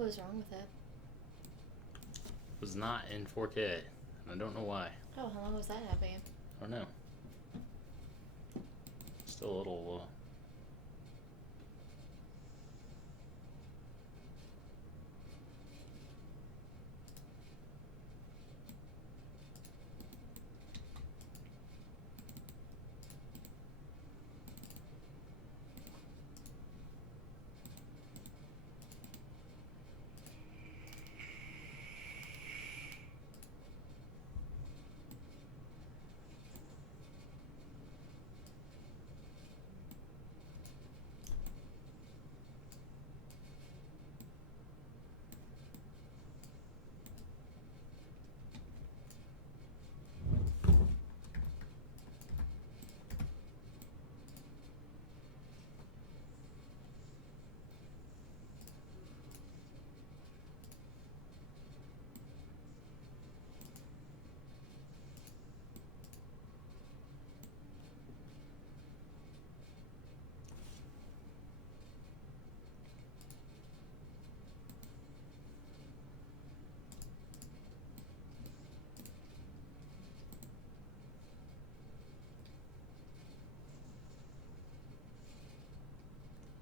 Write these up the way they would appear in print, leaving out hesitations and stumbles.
What was wrong with it? It was not in 4K. I don't know why. Oh, how long was that happening? I don't know. Still a little.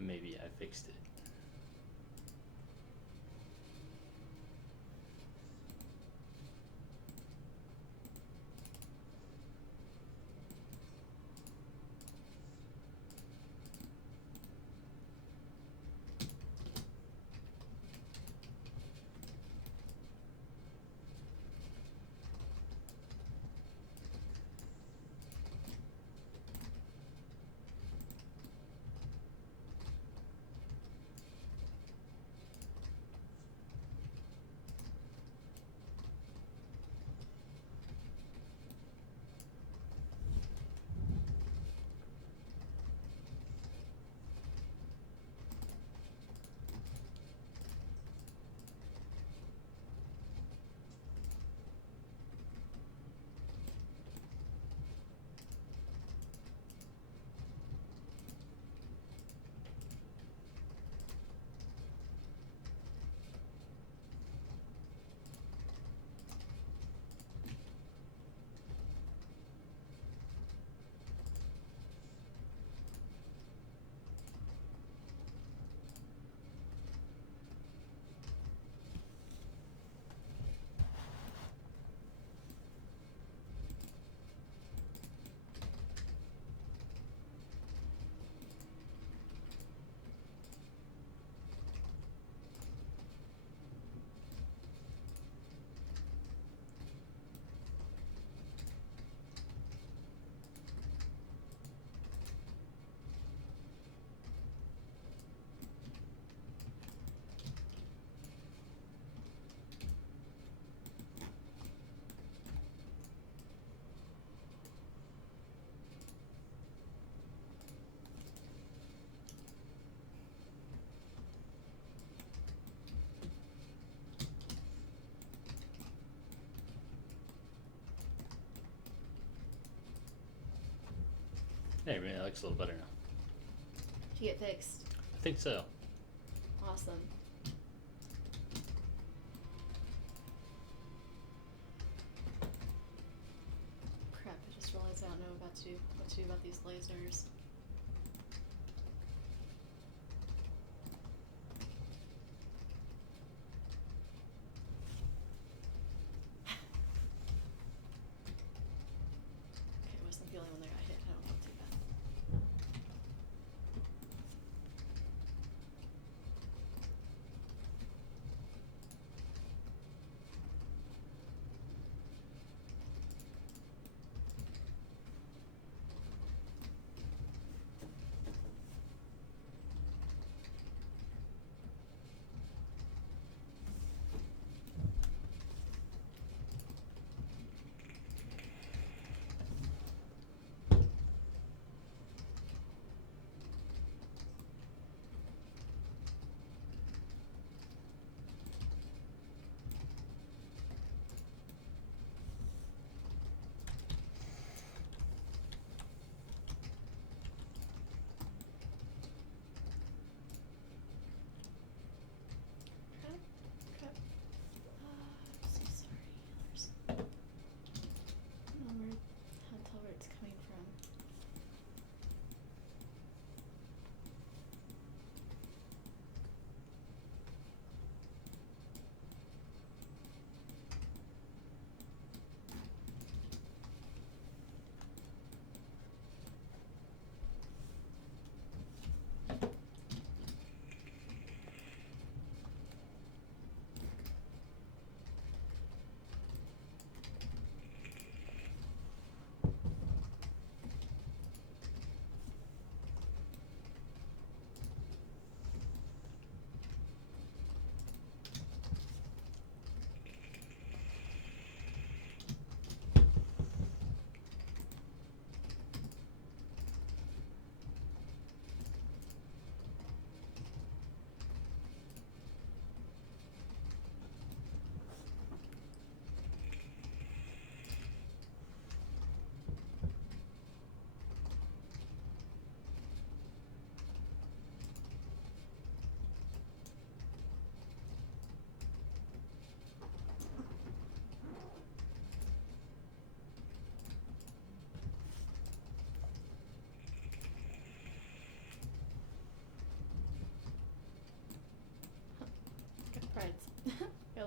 Maybe I fixed it. Hey, man, that looks a little better now. Did you get fixed? I think so. Awesome. Crap, I just realized I don't know what to do about these lasers. Okay, wasn't the only one that got hit. I don't feel too bad.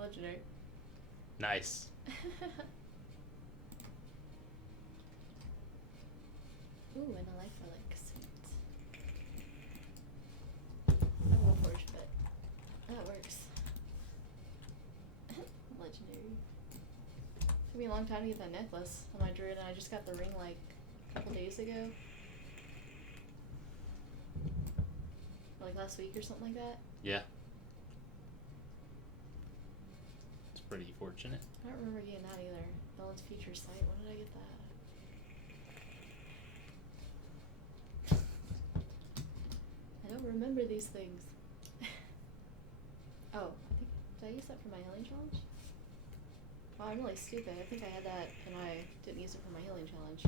legendary. Nice. Ooh, and a life relic. Sweet. I will forge, but that works. Legendary. Took me a long time to get that necklace on my druid, and I just got the ring like a couple days ago. Like last week or something like that. Yeah. It's pretty fortunate. I don't remember getting that either. Ellen's future sight. When did I get that? I don't remember these things. Oh, I think, did I use that for my healing challenge? Wow, I'm really stupid. I think I had that and I didn't use it for my healing challenge.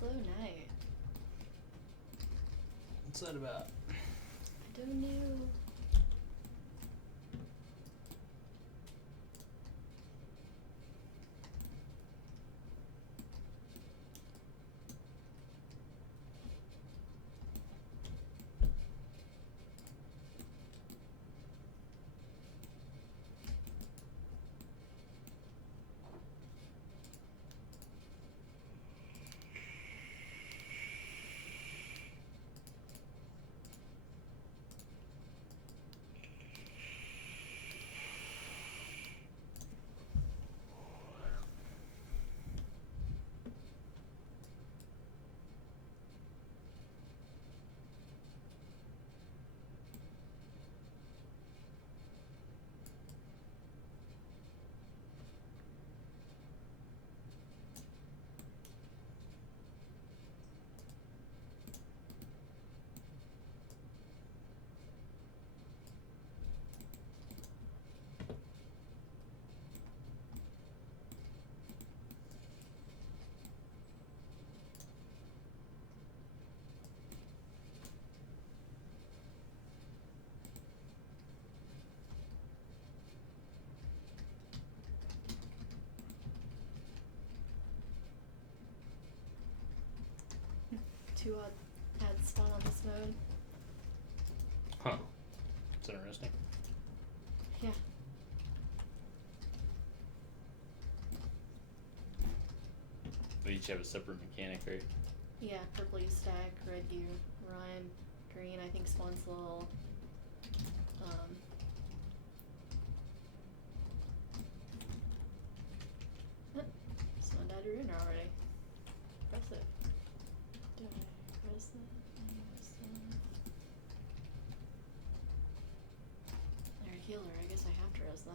Slow night. What's that about? I don't know. 2 ads spawn on this mode. Huh. It's interesting. Yeah. They each have a separate mechanic, right? Yeah, purple you stack, red you run, green I think spawns little someone died to Ruiner already. Press it. Do I res them? They're a healer, I guess I have to res them.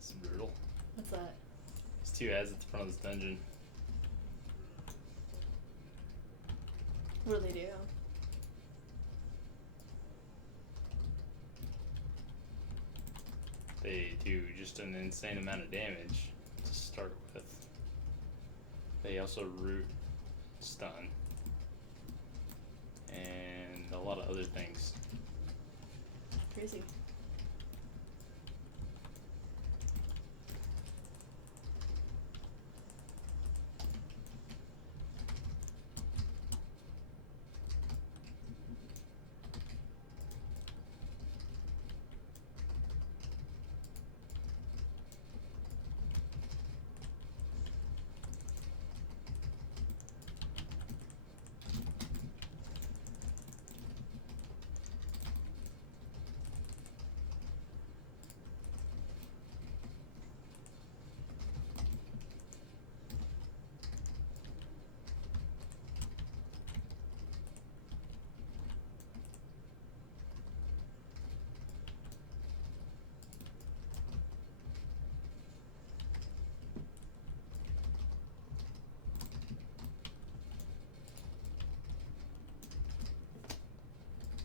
It's brutal. What's that? There's 2 ads at the front of this dungeon. What do they do? They do just an insane amount of damage to start with. They also root, stun, and a lot of other things. Crazy.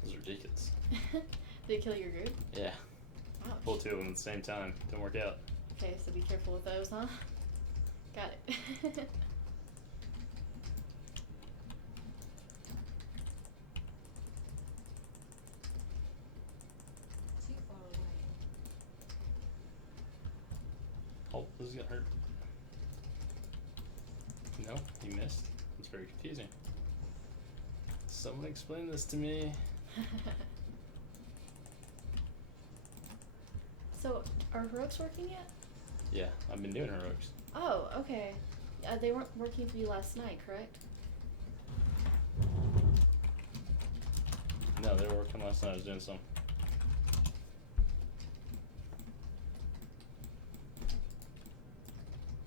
This is ridiculous. They kill your group? Yeah. Ouch. Pull 2 of them at the same time. Didn't work out. Okay, so be careful with those, huh? Got it. Too far away. Oh, this is gonna hurt. No, you missed. It's very confusing. Someone explain this to me. So, are heroics working yet? Yeah, I've been doing heroics. Oh, okay. They weren't working for you last night, correct? No, they were working last night. I was doing some.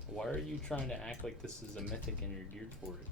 Why are you trying to act like this is a mythic and you're geared for it?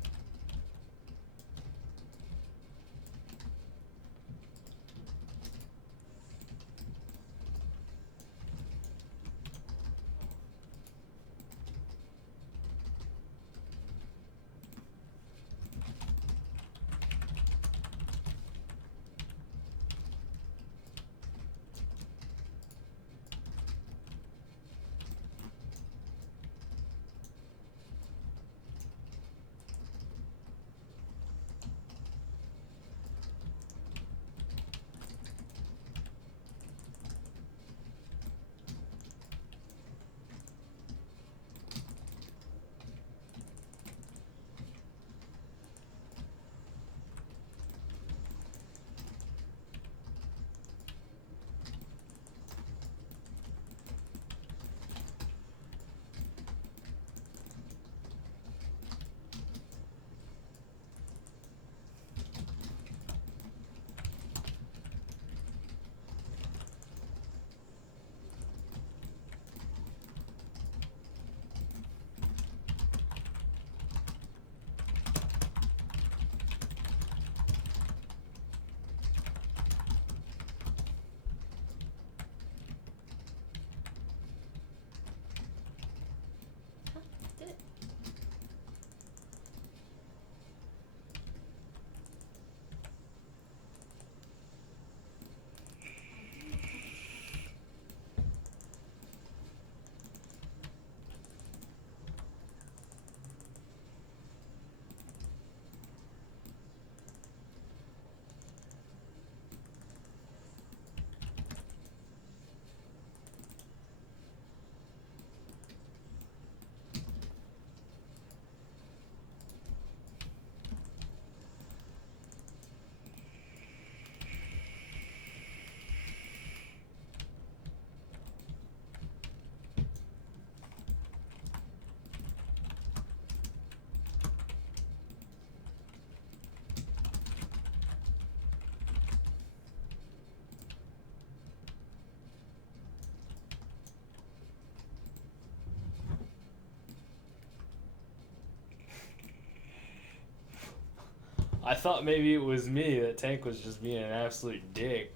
I thought maybe it was me. That tank was just being an absolute dick.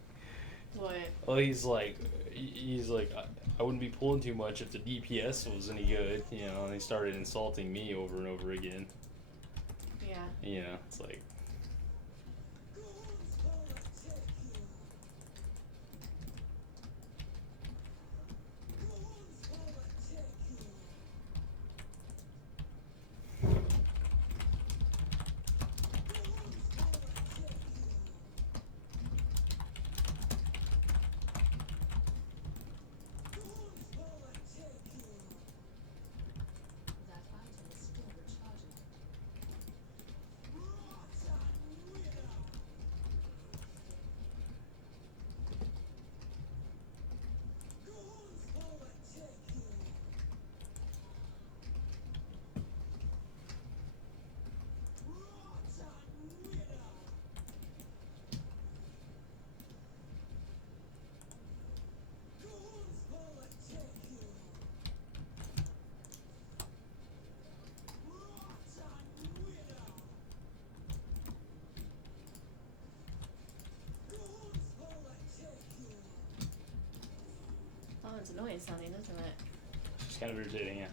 What? Well, he's like, I wouldn't be pulling too much if the DPS was any good, you know. And he started insulting me over and over again. Yeah. You know, it's like. That item is still recharging. Oh, it's annoying sounding, isn't it? It's kind of irritating, yeah.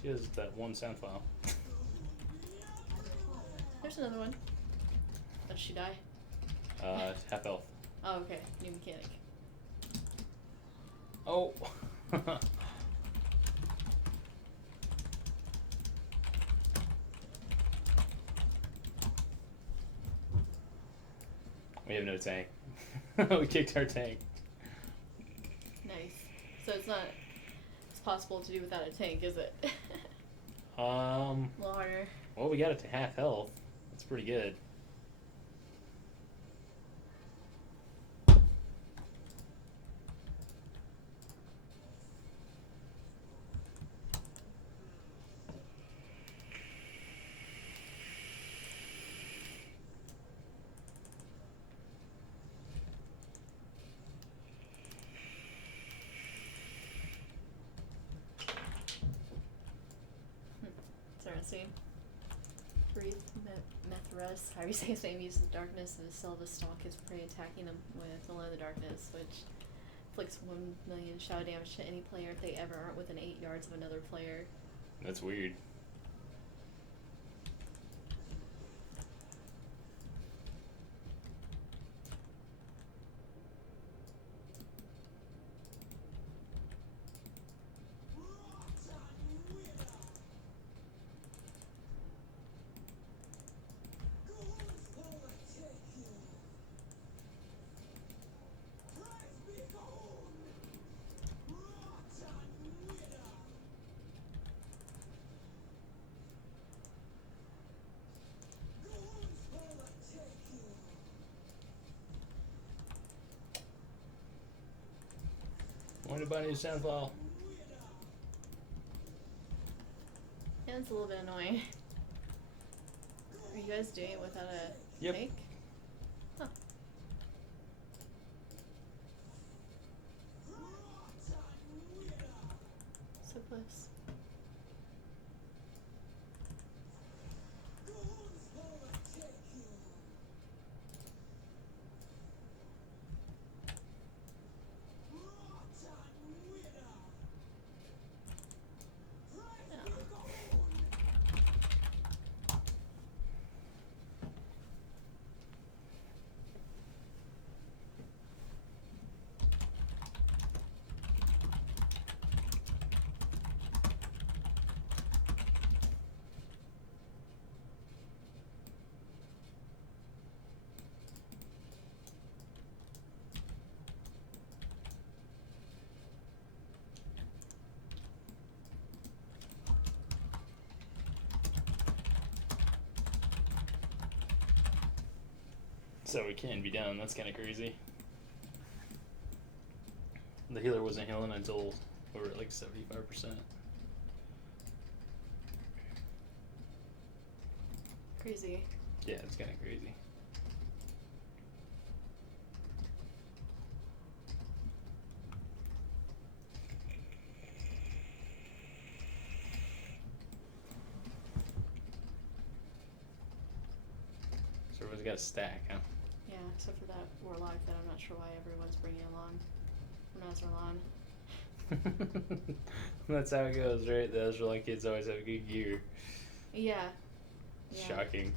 She has that one sound file. There's another one. Oh, did she die? Half health. Oh, okay. New mechanic. Oh. We have no tank. We kicked our tank. Nice. So it's possible to do without a tank, is it? A little harder. Well, we got it to half health. That's pretty good. Starting to see. Breathe Methras, however you say his name, uses the darkness of his Silva stalk his prey, attacking them with Alone in the Darkness, which inflicts 1 million shadow damage to any player if they ever aren't within 8 yards of another player. That's weird. Wanted to buy a new sound file. Yeah, it's a little bit annoying. Are you guys doing it without a Yep. tank? Huh. So close. So it can be done. That's kind of crazy. The healer wasn't healing until we were at like 75%. Crazy. Yeah, it's kind of crazy. everyone's got a stack, huh? Yeah, except for that warlock that I'm not sure why everyone's bringing along from Azerlan. That's how it goes, right? The Azerlan kids always have good gear. Yeah. Yeah. Shocking.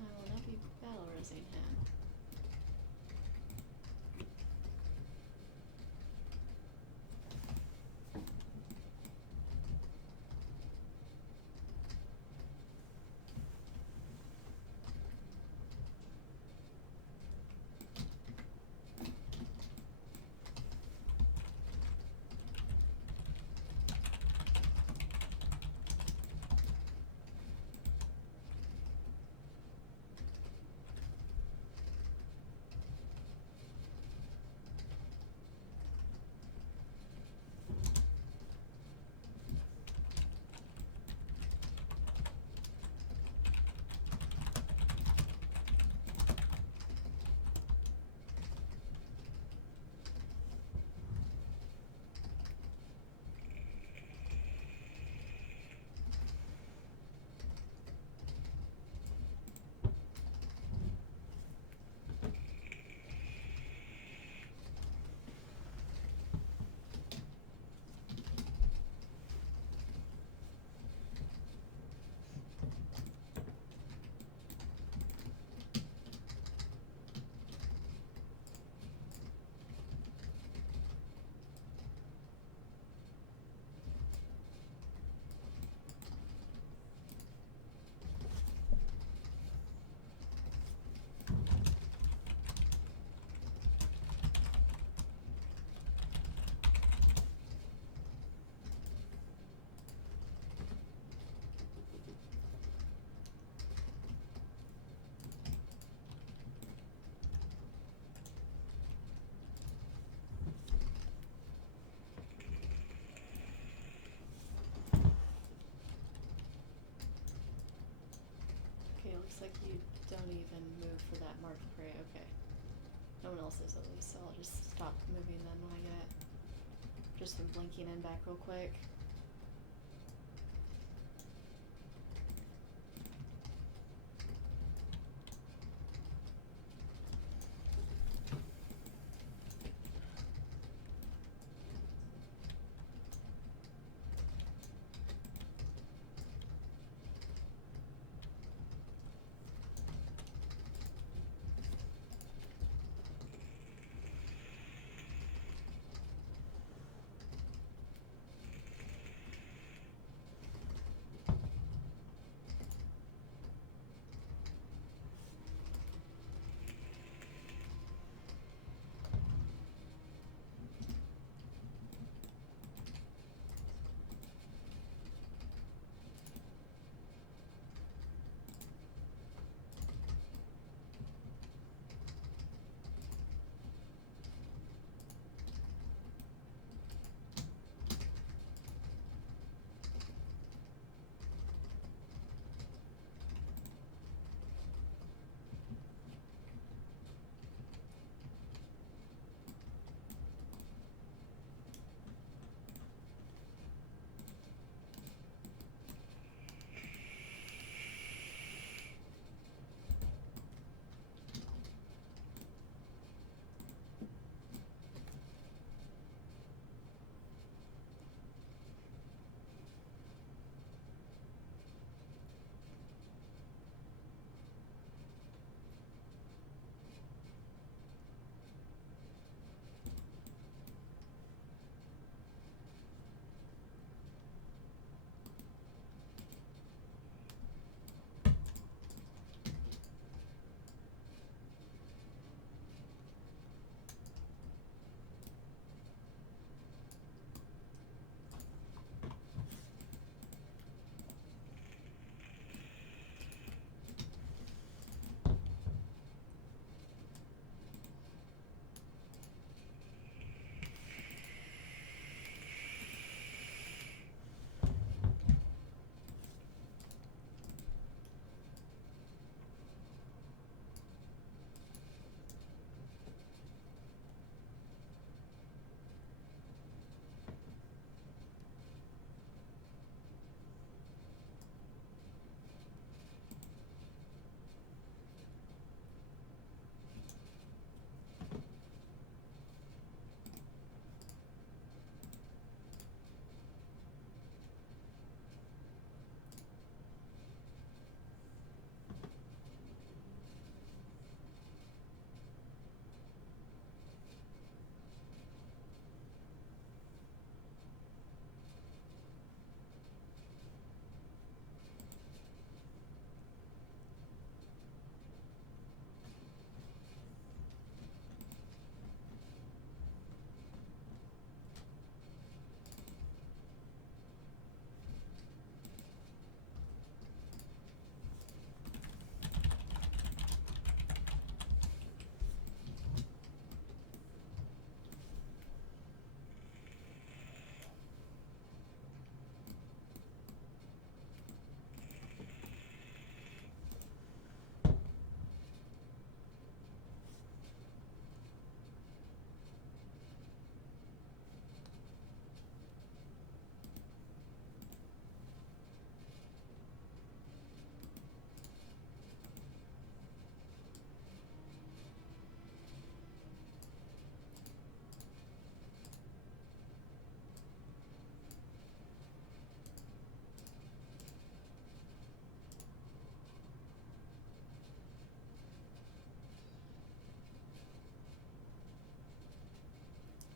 I will not be battle rosing him. Okay, looks like you don't even move for that marked prey. Okay. No one else is at least, so I'll just stop moving then when I get it. Just been blinking in back real quick.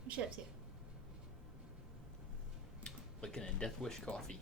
What you up to? Looking at Death Wish coffee.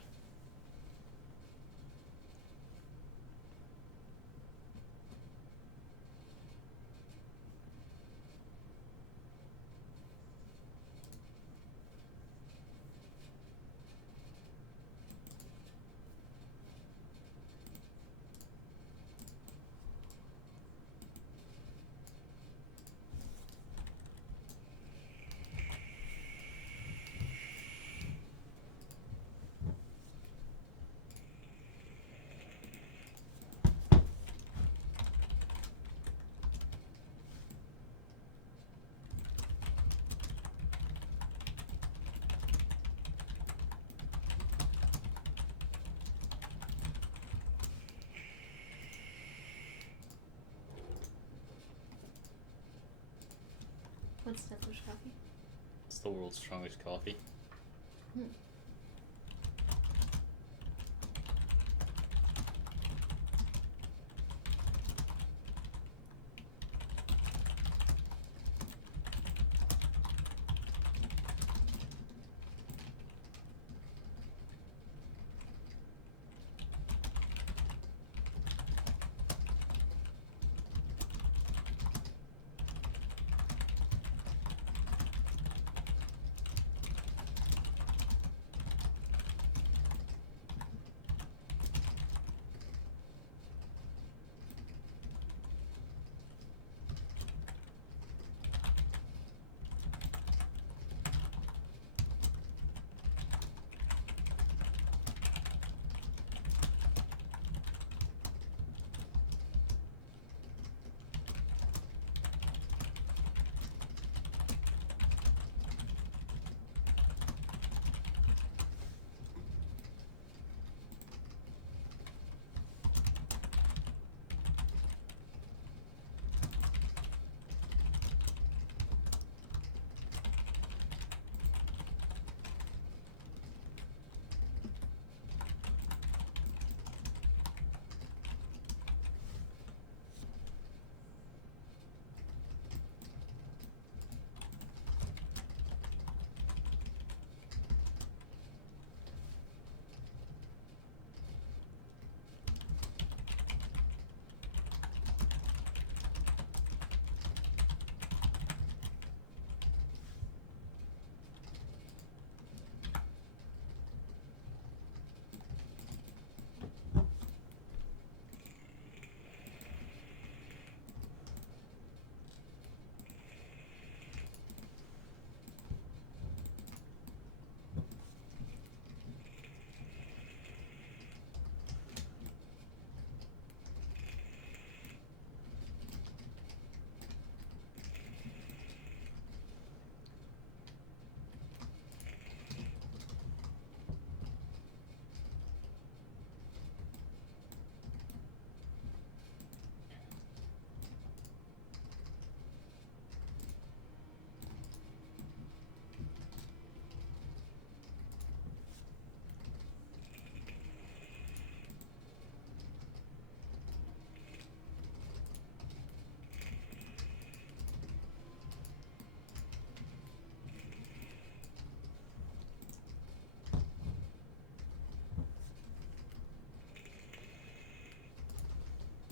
What's Death Wish coffee? It's the world's strongest coffee. Hmm.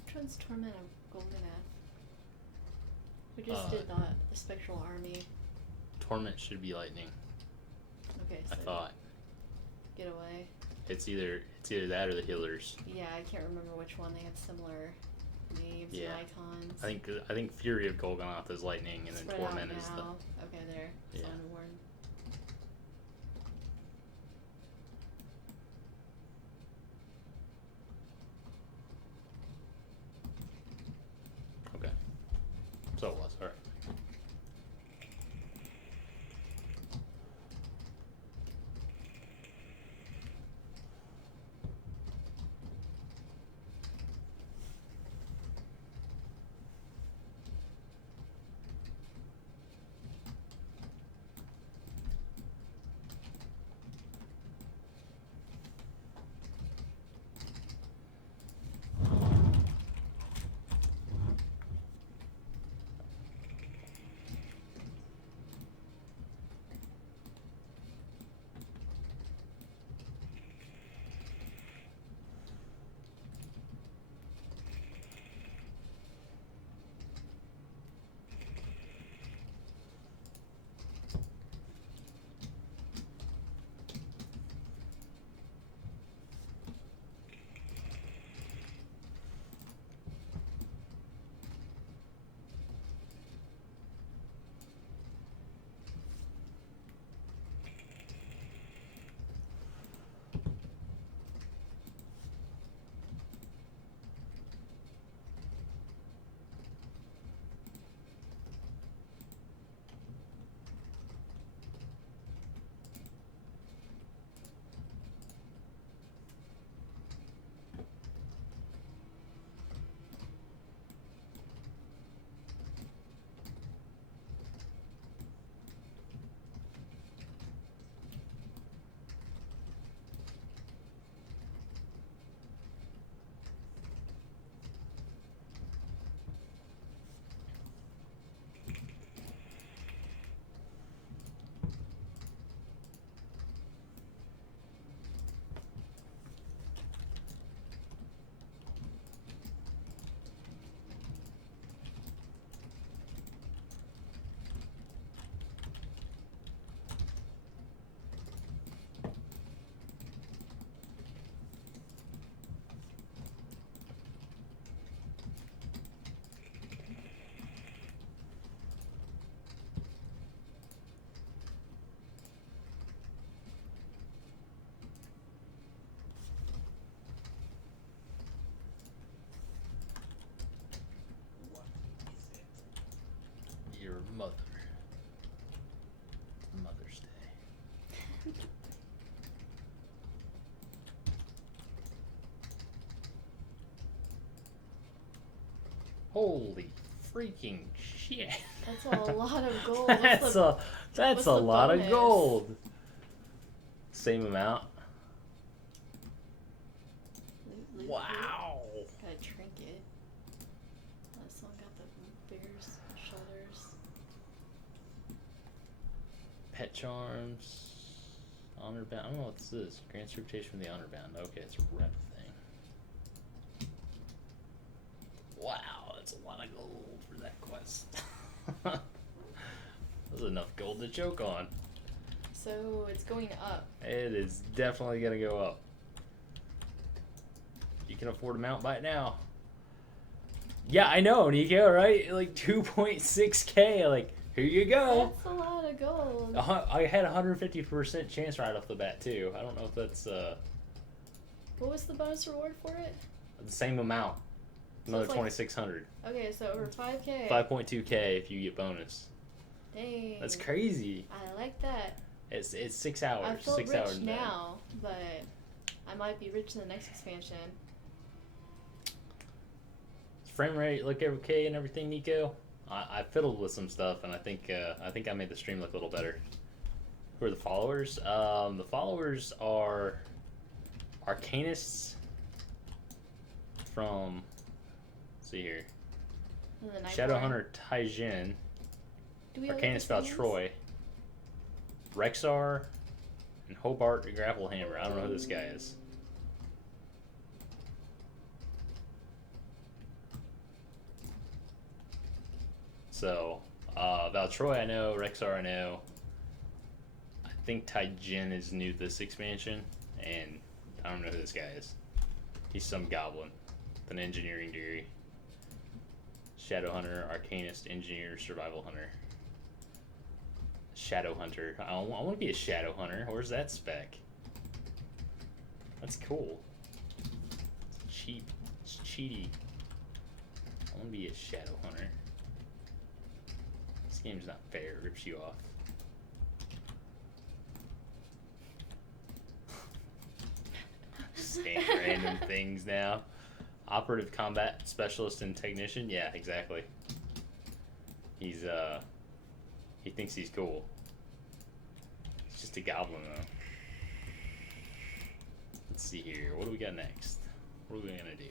Which one's Torment of Golganath? We just did the Spectral Army. Torment should be lightning. Okay, so I thought. Get away. It's either that or the healers. Yeah, I can't remember which one. They have similar names and icons. I think Fury of Golganath is lightning, and then Spread Torment out is the. now. Okay, there. Yeah. Sunwarn. Okay. So it was alright. Mother's Day. Holy freaking shit! That's a lot of gold. That's what's a the lot of bonus? gold. Same amount. Loot. Wow. Got a trinket. This one got the bear's shoulders. Pet charms. Honor bound. I don't know what this is. Grants reputation from the honor bound. Okay, it's a rep thing. Wow, that's a lot of gold for that quest. That's enough gold to choke on. So it's going up. It is definitely gonna go up. You can afford a mount, buy it now. Yeah, I know, Nico, right? Like 2.6k. Like, here you go. That's a lot of gold. I had a 150% chance right off the bat too. I don't know if that's What was the bonus reward for it? the same amount. So Another it's like- 2,600. Okay, so over 5k. 5.2k if you get bonus. Dang. That's crazy. I like that. It's 6 hours. I feel 6 rich hours now, but I might be rich in the next expansion. Frame rate look okay and everything, Nico. I fiddled with some stuff, and I think I made the stream look a little better. Who are the followers? The followers are Arcanists from. Let's see here. And the Nightborn. Shadowhunter Taijin. Do we all get Arcanist the Val same Troy. Rexar. And Hobart the Grapplehammer. I don't know who this guy is. So, Valtroy I know, Rexar I know. I think Taijin is new to this expansion, and I don't know who this guy is. He's some goblin with an engineering degree. Shadowhunter, Arcanist, Engineer, Survival Hunter. Shadowhunter. I want to be a Shadowhunter. Where's that spec? That's cool. It's cheap. It's cheaty. I want to be a Shadowhunter. This game's not fair. It rips you off. Saying random things now. Operative combat specialist and technician. Yeah, exactly. He thinks he's cool. He's just a goblin though. Let's see here. What do we got next? What are we gonna do?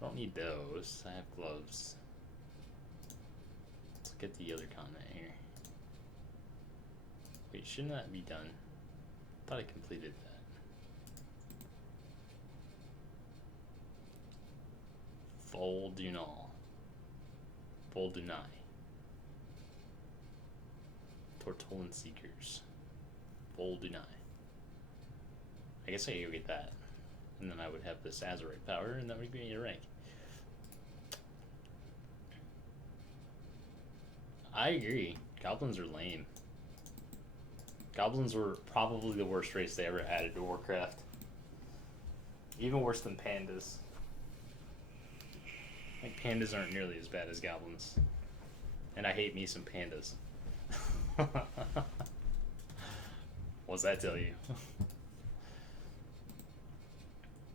I don't need those. I have gloves. Let's get the other comment here. Wait, shouldn't that be done? I thought I completed that. Voldunal. Voldunai. Tortolan Seekers. Voldunai. I guess I could go get that. And then I would have this Azurite power, and that would give me a rank. I agree. Goblins are lame. Goblins were probably the worst race they ever added to Warcraft. Even worse than pandas. Like, pandas aren't nearly as bad as goblins. And I hate me some pandas. What's that tell you?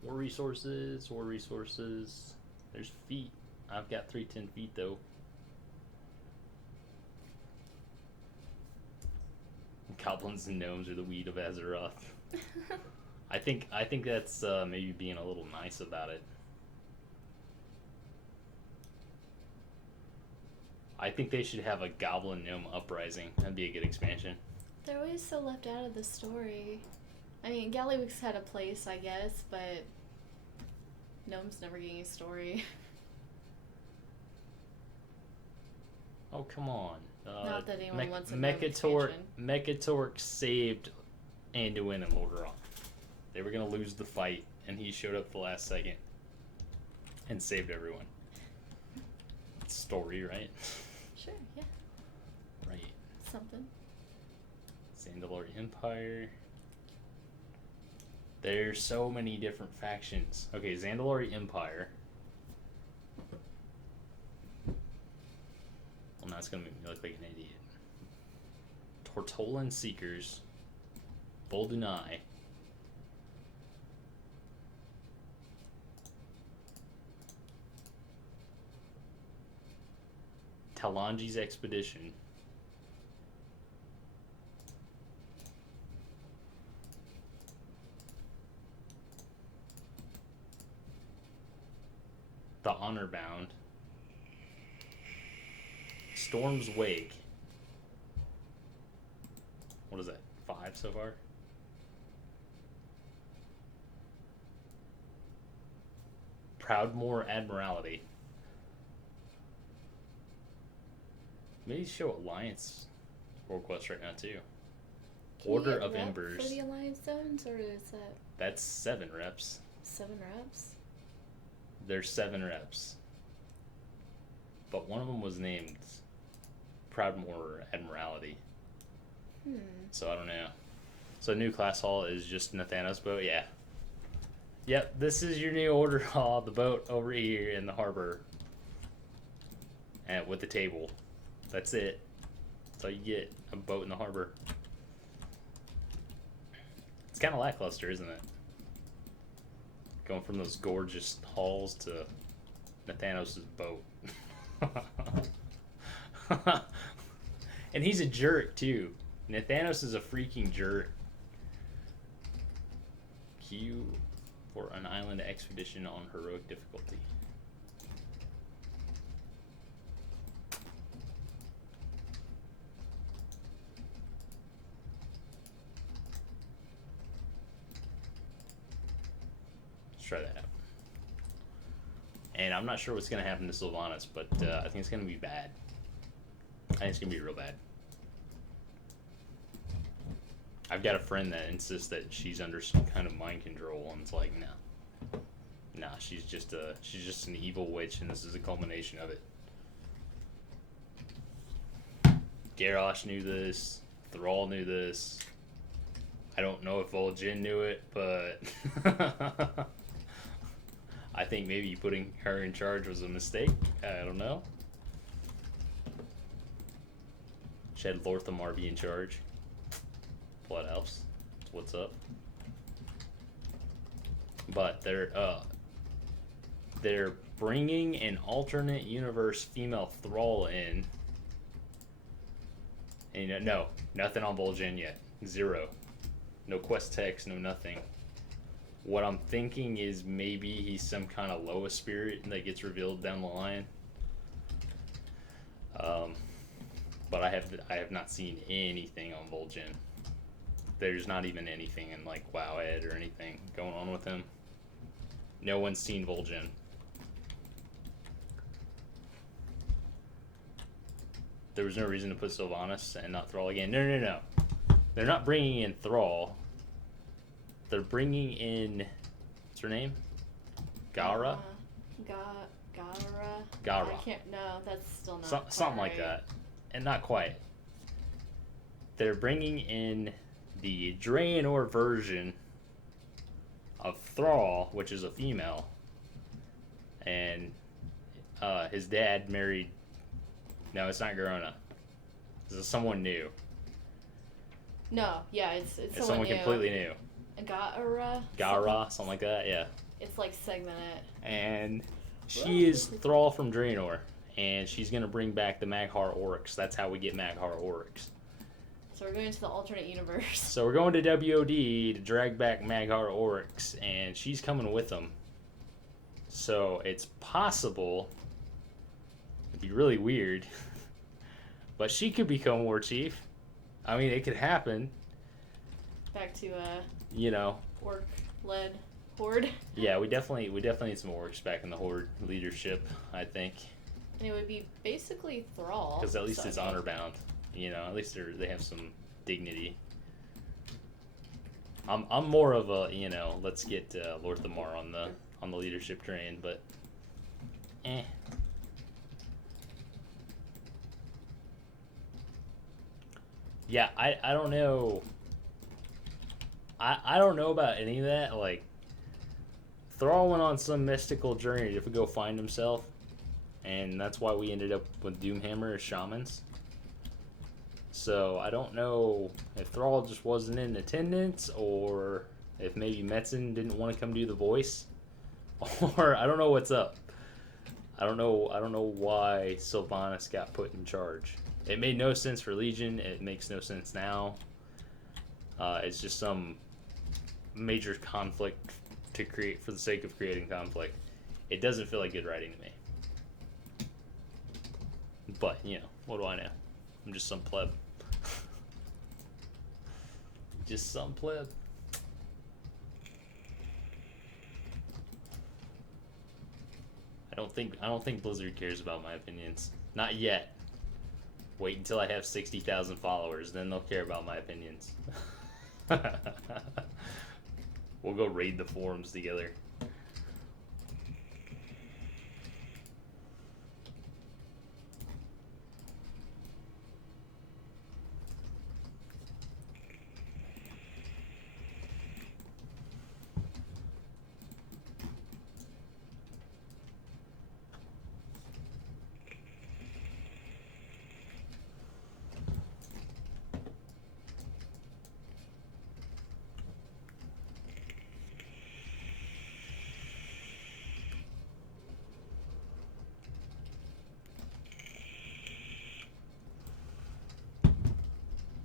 War resources, war resources. There's feet. I've got 310 feet though. Goblins and gnomes are the weed of Azeroth. I think that's maybe being a little nice about it. I think they should have a goblin gnome uprising. That'd be a good expansion. They're always so left out of the story. I mean, Gallywix had a place, I guess, but gnomes never getting a story. Oh, come on. Not that anyone wants a gnome Mechatork, expansion. Mechatork saved Anduin and Lordaeron. They were going to lose the fight, and he showed up the last second and saved everyone. Story, right? Sure, yeah. Right. Something. Zandalori Empire. There's so many different factions. Okay, Zandalori Empire. Well, now it's gonna make me look like an idiot. Tortolan Seekers. Boldunai. Talanji's Expedition. The Honor Bound. Storm's Wake. What is that? 5 so far? Proudmoore Admiralty. Maybe show Alliance World Quest right now too. Can you Order get of rep Embers. for the Alliance zones, or is that That's 7 reps. 7 reps? There's 7 reps. But one of them was named Proudmoore Admiralty. So I don't know. So new class hall is just Nathanos boat, yeah. Yep, this is your new order hall, the boat over here in the harbor. And with the table. That's it. That's all you get, a boat in the harbor. It's kind of lackluster, isn't it? Going from those gorgeous halls to Nathanos' boat. And he's a jerk, too. Nathanos is a freaking jerk. Q for an island expedition on heroic difficulty. Let's try that out. And I'm not sure what's going to happen to Sylvanas, but I think it's going to be bad. I think it's going to be real bad. I've got a friend that insists that she's under some kind of mind control, and it's like, nah, she's just an evil witch, and this is a culmination of it. Garrosh knew this. Thrall knew this. I don't know if Vol'jin knew it, but I think maybe putting her in charge was a mistake. I don't know. Should Lorthamar be in charge? Blood Elves. What's up? But they're bringing an alternate universe female thrall in. And no, nothing on Vol'jin yet. 0. No quest text, no nothing. What I'm thinking is maybe he's some kind of lowest spirit that gets revealed down the line. But I have not seen anything on Vol'jin. There's not even anything in like WoWed or anything going on with him. No one's seen Vol'jin. There was no reason to put Sylvanas and not Thrall again. No. They're not bringing in Thrall. They're bringing in, what's her name? Gara? Gara. I can't. No, that's still not. Something like that, and not quite. They're bringing in the Draenor version of Thrall, which is a female, and his dad married. No, it's not Garona. This is someone new. No, yeah, it's someone new. completely new. Gara, something like that. Yeah. It's like segmented. And she is Thrall from Draenor, and she's gonna bring back the Maghar Oryx. That's how we get Maghar Oryx. So we're going to the alternate universe. So we're going to WOD to drag back Maghar Oryx, and she's coming with them. So it's possible, it'd be really weird, but she could become War Chief. I mean, it could happen. Back to orc-led horde. Yeah, we definitely need some orcs back in the horde leadership, I think. And it would be basically Thrall. Because at least it's honor bound. At least they have some dignity. I'm more of a let's get Lorthamar on the leadership train, but yeah, I don't know. I don't know about any of that. Like, Thrall went on some mystical journey to go find himself, and that's why we ended up with Doomhammer as shamans. So I don't know if Thrall just wasn't in attendance, or if maybe Metzen didn't want to come do the voice, or I don't know what's up. I don't know why Sylvanas got put in charge. It made no sense for Legion. It makes no sense now. It's just some major conflict to create for the sake of creating conflict. It doesn't feel like good writing to me. But, you know, what do I know? I'm just some pleb. Just some pleb. I don't think Blizzard cares about my opinions. Not yet. Wait until I have 60,000 followers, then they'll care about my opinions. We'll go raid the forums together.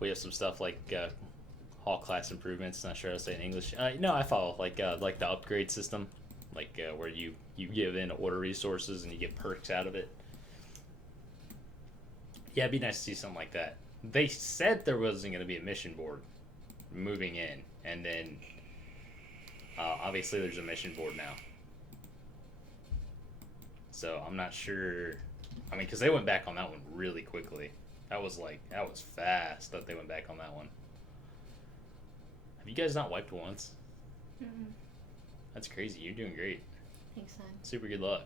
We have some stuff like hall class improvements. Not sure how to say it in English. No, I follow like the upgrade system, like where you give in order resources and you get perks out of it. Yeah, it'd be nice to see something like that. They said there wasn't going to be a mission board moving in, and then obviously there's a mission board now. So I'm not sure. I mean, because they went back on that one really quickly. That was fast that they went back on that one. Have you guys not wiped once? Mm-mm. That's crazy. You're doing great. Thanks, son. Super good luck.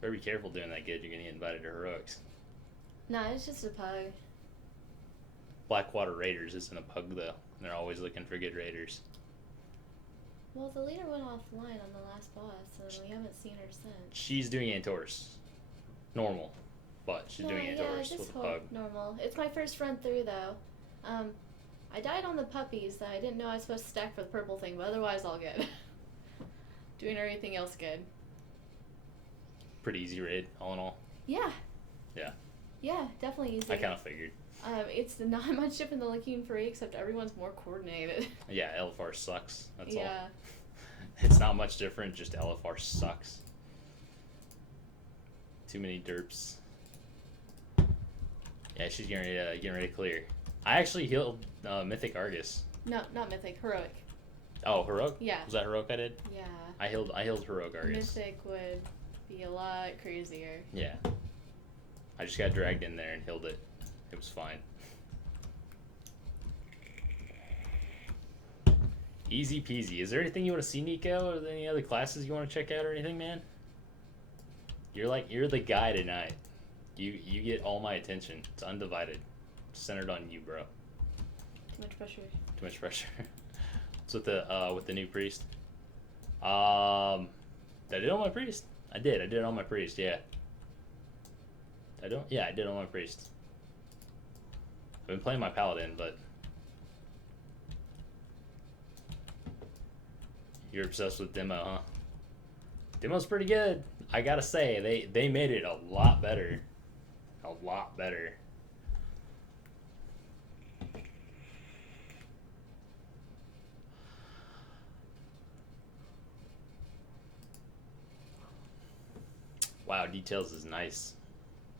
Better be careful doing that good. You're going to get invited to heroics. No, it's just a pug. Blackwater Raiders isn't a pug, though. They're always looking for good raiders. Well, the leader went offline on the last boss, so we haven't seen her since. She's doing Antorus. Normal. But she's doing Antorus just with a pug. normal. It's my first run through, though. I died on the puppies. I didn't know I was supposed to stack for the purple thing, but otherwise all good. Doing everything else good. Pretty easy raid, all in all. Yeah. Yeah. Yeah, definitely easy. I kind of figured. It's not much different than looking for except everyone's more coordinated. Yeah, LFR sucks. That's all. Yeah. It's not much different, just LFR sucks. Too many derps. Yeah, she's getting ready to clear. I actually healed Mythic Argus. No, not mythic, heroic. Oh, heroic? Yeah. Was that heroic I did? Yeah. I healed heroic Argus. Mythic would be a lot crazier. Yeah. I just got dragged in there and healed it. It was fine. Easy peasy. Is there anything you want to see, Nico, or any other classes you want to check out or anything, man? You're the guy tonight. You get all my attention. It's undivided. Centered on you, bro. Too much pressure. Too much pressure. What's with the new priest? I did it on my priest. I did it on my priest, yeah. I did it on my priest. I've been playing my paladin, but you're obsessed with demo, huh? Demo's pretty good. I gotta say, they made it a lot better. A lot better. Wow, details is nice.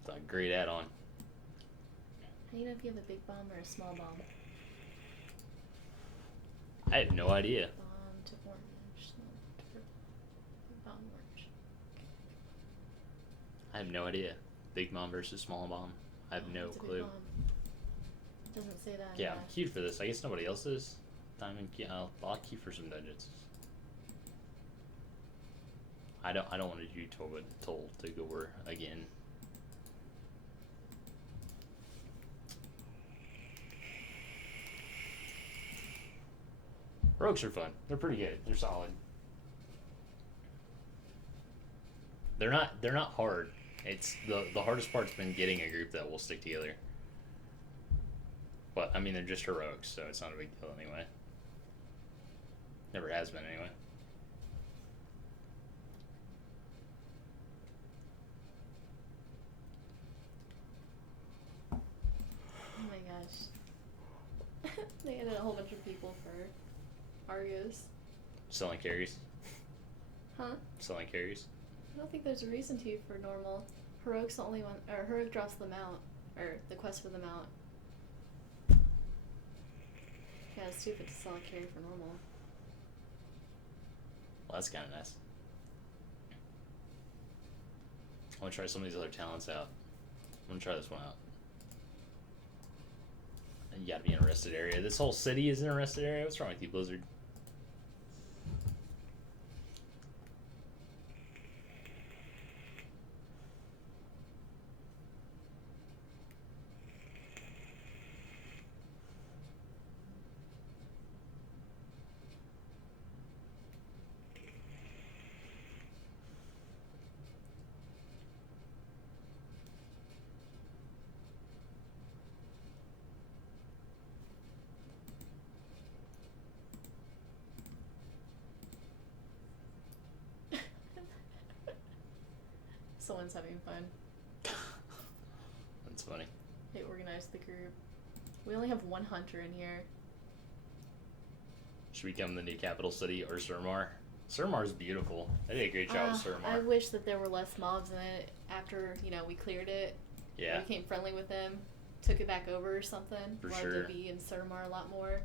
It's a great add-on. How do you know if you have a big bomb or a small bomb? I have no idea. Bomb to orange. No, to purple. Bomb orange. I have no idea. Big bomb versus small bomb. I have no It's a big clue. bomb. It doesn't say that. Yeah, I'm queued for this. I guess nobody else is. I'll queue for some dungeons. I don't want to do told to go over again. Rogues are fun. They're pretty good. They're solid. They're not hard. It's the hardest part's been getting a group that will stick together. But I mean, they're just heroics, so it's not a big deal anyway. Never has been anyway. Oh my gosh. They added a whole bunch of people for Argus. Selling carries. Huh? Selling carries. I don't think there's a reason to for normal. Heroic's the only one, or Heroic drops the mount, or the quest for the mount. Yeah, it's stupid to sell a carry for normal. Well, that's kind of nice. I want to try some of these other talents out. I'm going to try this one out. You gotta be in a rested area. This whole city is in a rested area? What's wrong with you, Blizzard? Someone's having fun. That's funny. They organized the group. We only have one hunter in here. Should we become the new capital city or Surmar? Surmar's beautiful. They did a great job with Surmar. I wish that there were less mobs in it after, we cleared it. Yeah. We became friendly with them, took it back over or something. For Wanted sure. to be in Surmar a lot more.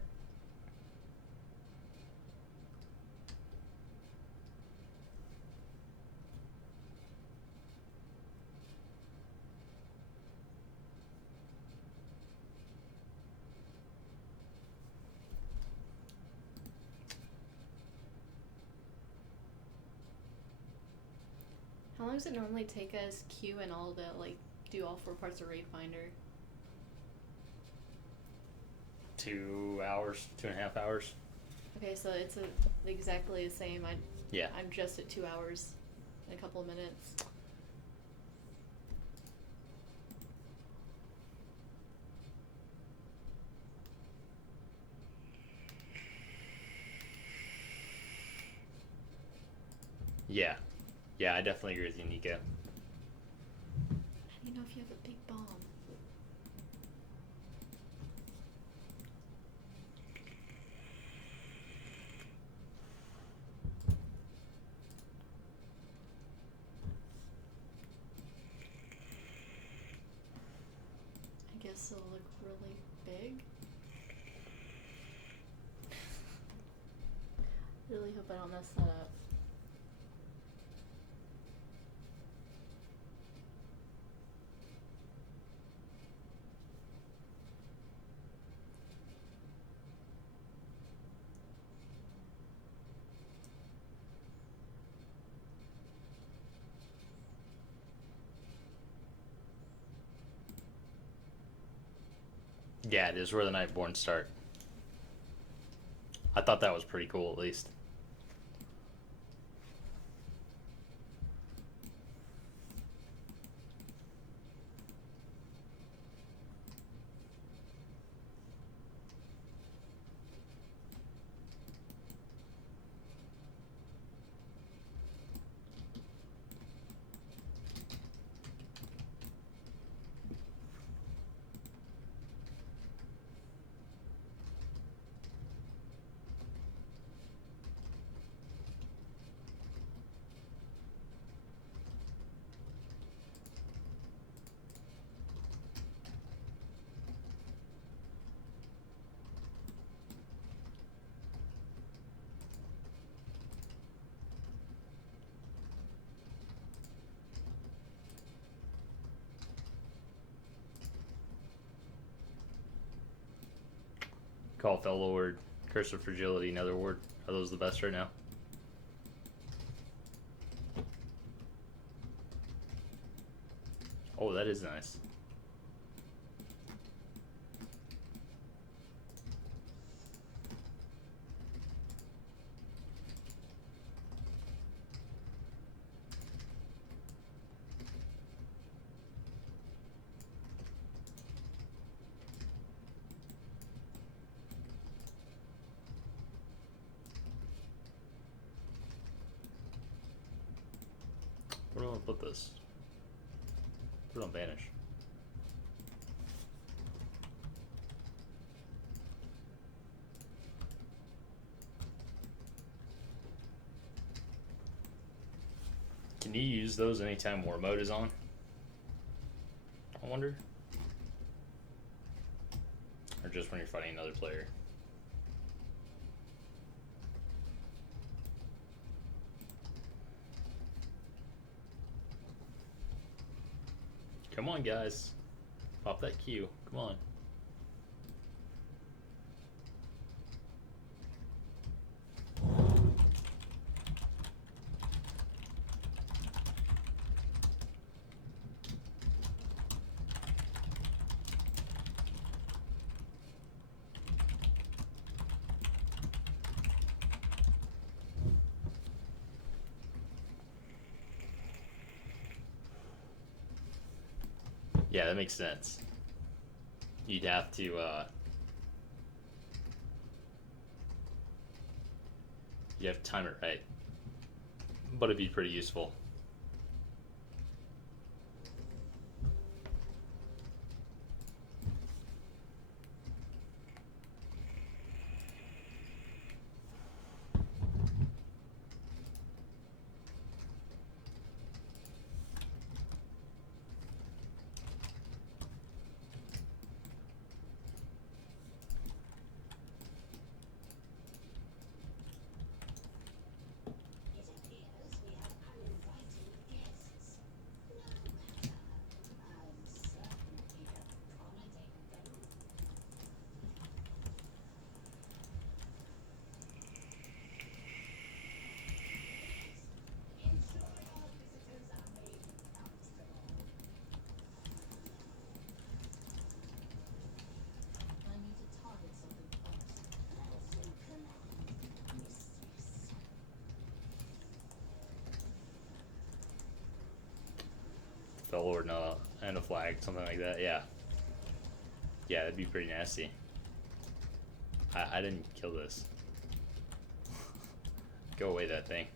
How long does it normally take us, Q and all, to do all 4 parts of Raid Finder? 2 hours, 2.5 hours. Okay, so it's exactly the same. Yeah. I'm just at 2 hours in a couple of minutes. Yeah. Yeah, I definitely agree with you, Nico. How do you know if you have a big bomb? I guess it'll look really big. Really hope I don't mess that up. Yeah, it is where the Nightborn start. I thought that was pretty cool, at least. Call Fellow Word, Curse of Fragility, Nether Ward. Are those the best right now? Oh, that is nice. put this? Put it on vanish. Can you use those anytime war mode is on? I wonder. Or just when you're fighting another player? Come on, guys. Pop that Q. Come on. Yeah, that makes sense. You'd have to, you have to time it right. But it'd be pretty useful. It appears we have uninvited guests. No matter. I'll certainly accommodate them. Ensure our visitors are made comfortable. I need to target something first. As you command, mistress. Bellord and a flag, something like that. Yeah. Yeah, that'd be pretty nasty. I didn't kill this. Go away, that thing.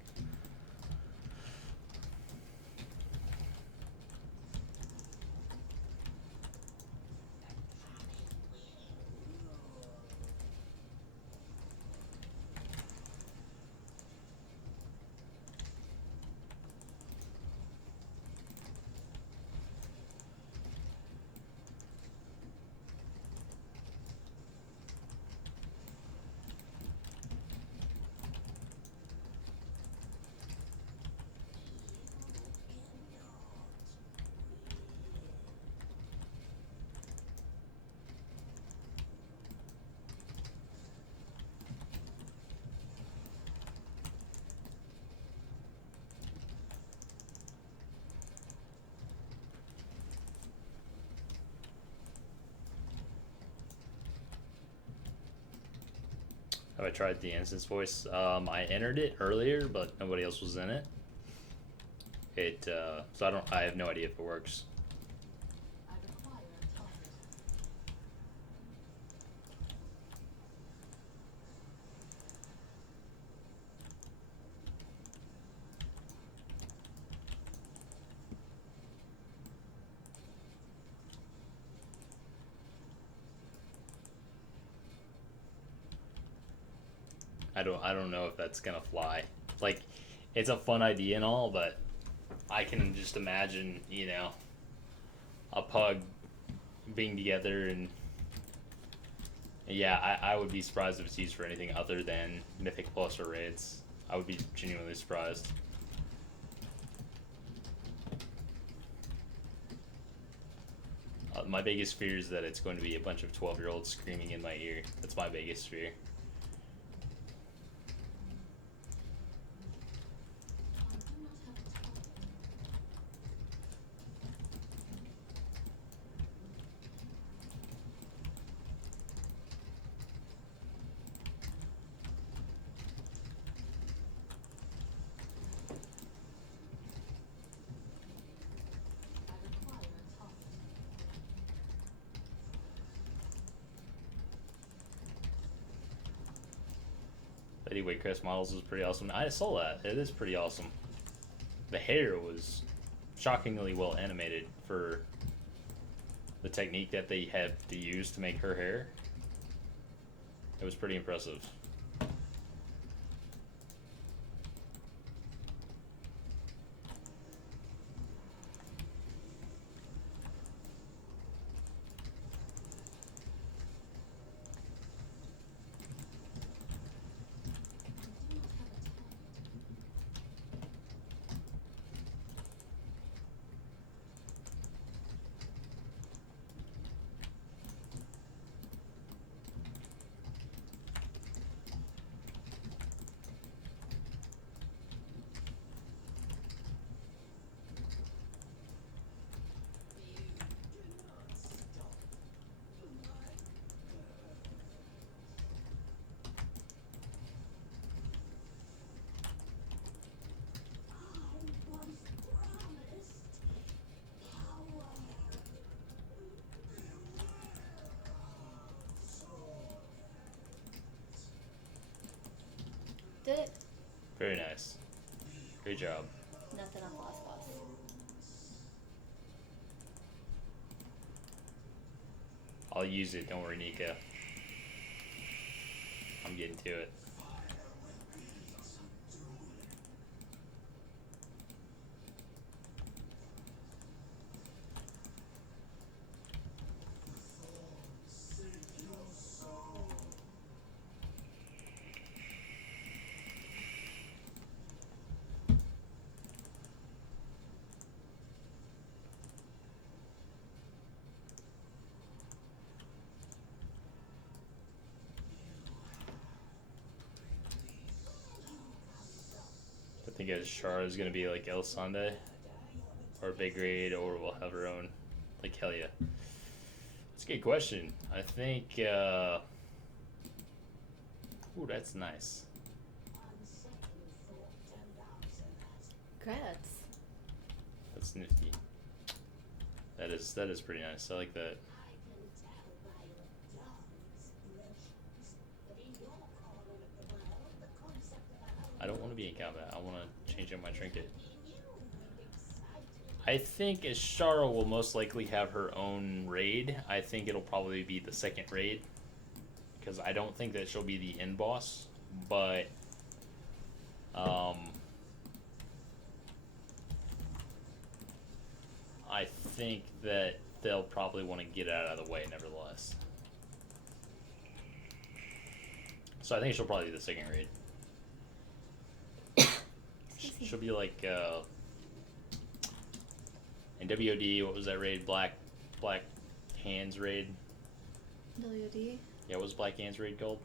Have I tried the instance voice? I entered it earlier, but nobody else was in it. So I have no idea if it works. I require a target. I don't know if that's gonna fly. Like, it's a fun idea and all, but I can just imagine, a pug being together and yeah, I would be surprised if it's used for anything other than Mythic Plus or raids. I would be genuinely surprised. My biggest fear is that it's going to be a bunch of 12-year-olds screaming in my ear. That's my biggest fear. I do not have a target. I require a target. Lady Waycrest models is pretty awesome. I saw that. It is pretty awesome. The hair was shockingly well animated for the technique that they had to use to make her hair. It was pretty impressive. I do not have a target. I was promised power. Did it? Very nice. Great job. Nothing on the last boss. I'll use it, don't worry, Nika. I'm getting to it. I think Shara is gonna be like El Sande, or Big Raid, or we'll have her own. Like, hell yeah. It's a good question. I think, ooh, that's nice. Congrats. That's nifty. That is pretty nice. I like that. I don't want to be in combat. I want to change out my trinket. I think Ashara will most likely have her own raid. I think it'll probably be the second raid, because I don't think that she'll be the end boss. But I think that they'll probably want to get out of the way nevertheless. So I think she'll probably be the second raid. She'll be like in WOD. What was that raid? Black Hands raid. WD? Yeah, what was Black Hands raid called?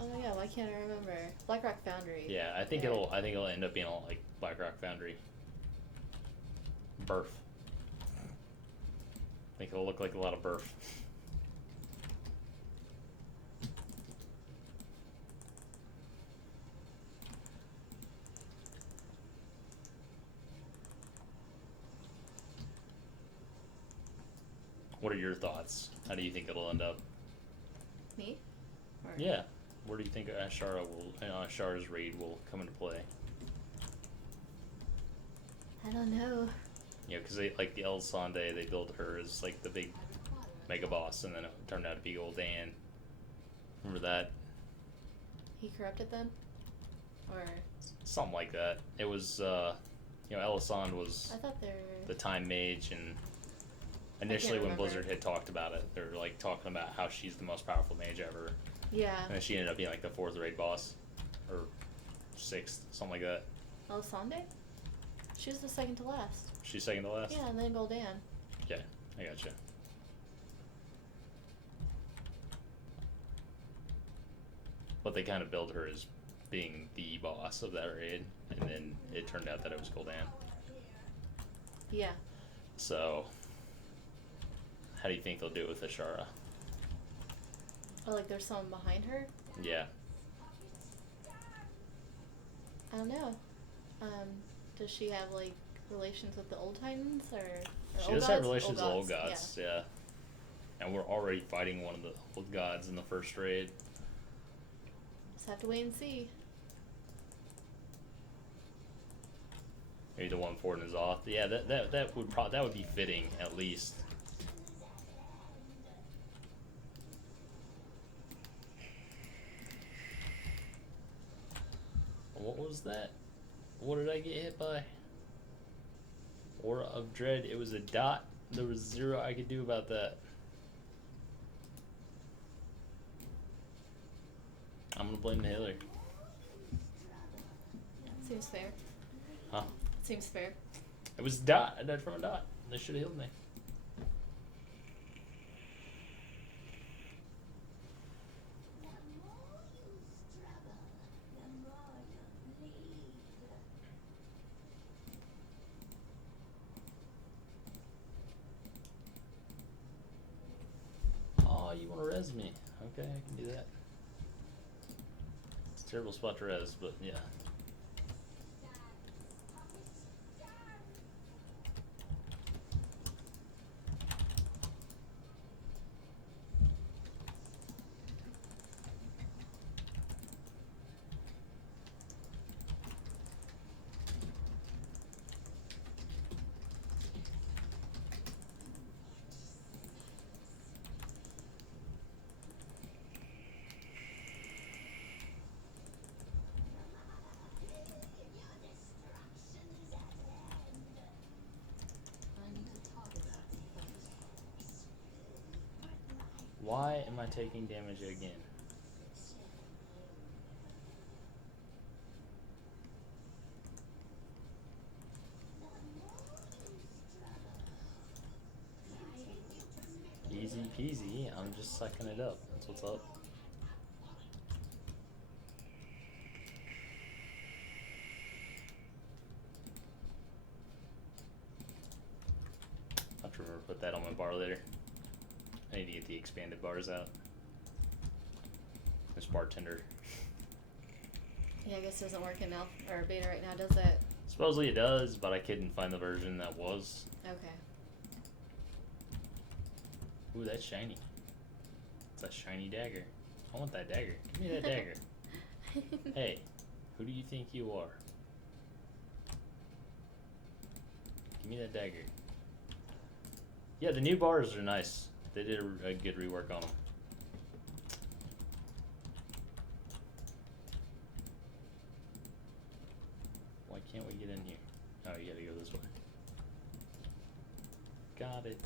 Oh yeah, why can't I remember? Blackrock Foundry. Yeah, I think it'll end up being like Blackrock Foundry. Burf. I think it'll look like a lot of burf. What are your thoughts? How do you think it'll end up? Me? Or Yeah. Where do you think Ashara's raid will come into play? I don't know. You know, because they like the El Sande, they built her as like the big mega boss, and then it turned out to be old Dan. Remember that? He corrupted them? Or Something like that. It was, you know, Elisand was I thought they were the Time Mage, and initially when remember. Blizzard had talked about it, they were like talking about how she's the most powerful mage ever, yeah. and then she ended up being like the 4th raid boss, or 6th, something like that. Elisande? She was the second to last. She's second to last? Yeah, and then Gul'dan. Okay, I gotcha. But they kind of built her as being the boss of that raid, and then it turned out that it was Gul'dan. Yeah. So, how do you think they'll do it with Ashara? Oh, like there's someone behind her? Yeah. I don't know. Does she have like relations with the old Titans or She old does have gods? relations with old Yeah. gods, yeah. And we're already fighting one of the old gods in the first raid. Just have to wait and see. Maybe the 1-4 is off. Yeah, that would be fitting at least. What was that? What did I get hit by? Aura of Dread. It was a dot. There was 0 I could do about that. I'm gonna blame the healer. Seems fair. Huh? Seems fair. It was a dot. I died from a dot. They should have healed me. The more you struggle, the more you bleed. Oh, you want to res me? Okay, I can do that. It's a terrible spot to res, but yeah. Your destruction is at hand. I need to talk about it first. Why am I taking damage again? Easy peasy. I'm just sucking it up. That's what's up. I'll have to remember to put that on my bar later. I need to get the expanded bars out. This bartender. Yeah, I guess it doesn't work in alpha or beta right now, does it? Supposedly it does, but I couldn't find the version that was. Okay. Ooh, that's shiny. It's a shiny dagger. I want that dagger. Give me that dagger. Hey, who do you think you are? Give me that dagger. Yeah, the new bars are nice. They did a good rework on them. Why can't we get in here? Oh, you gotta go this way. Got it.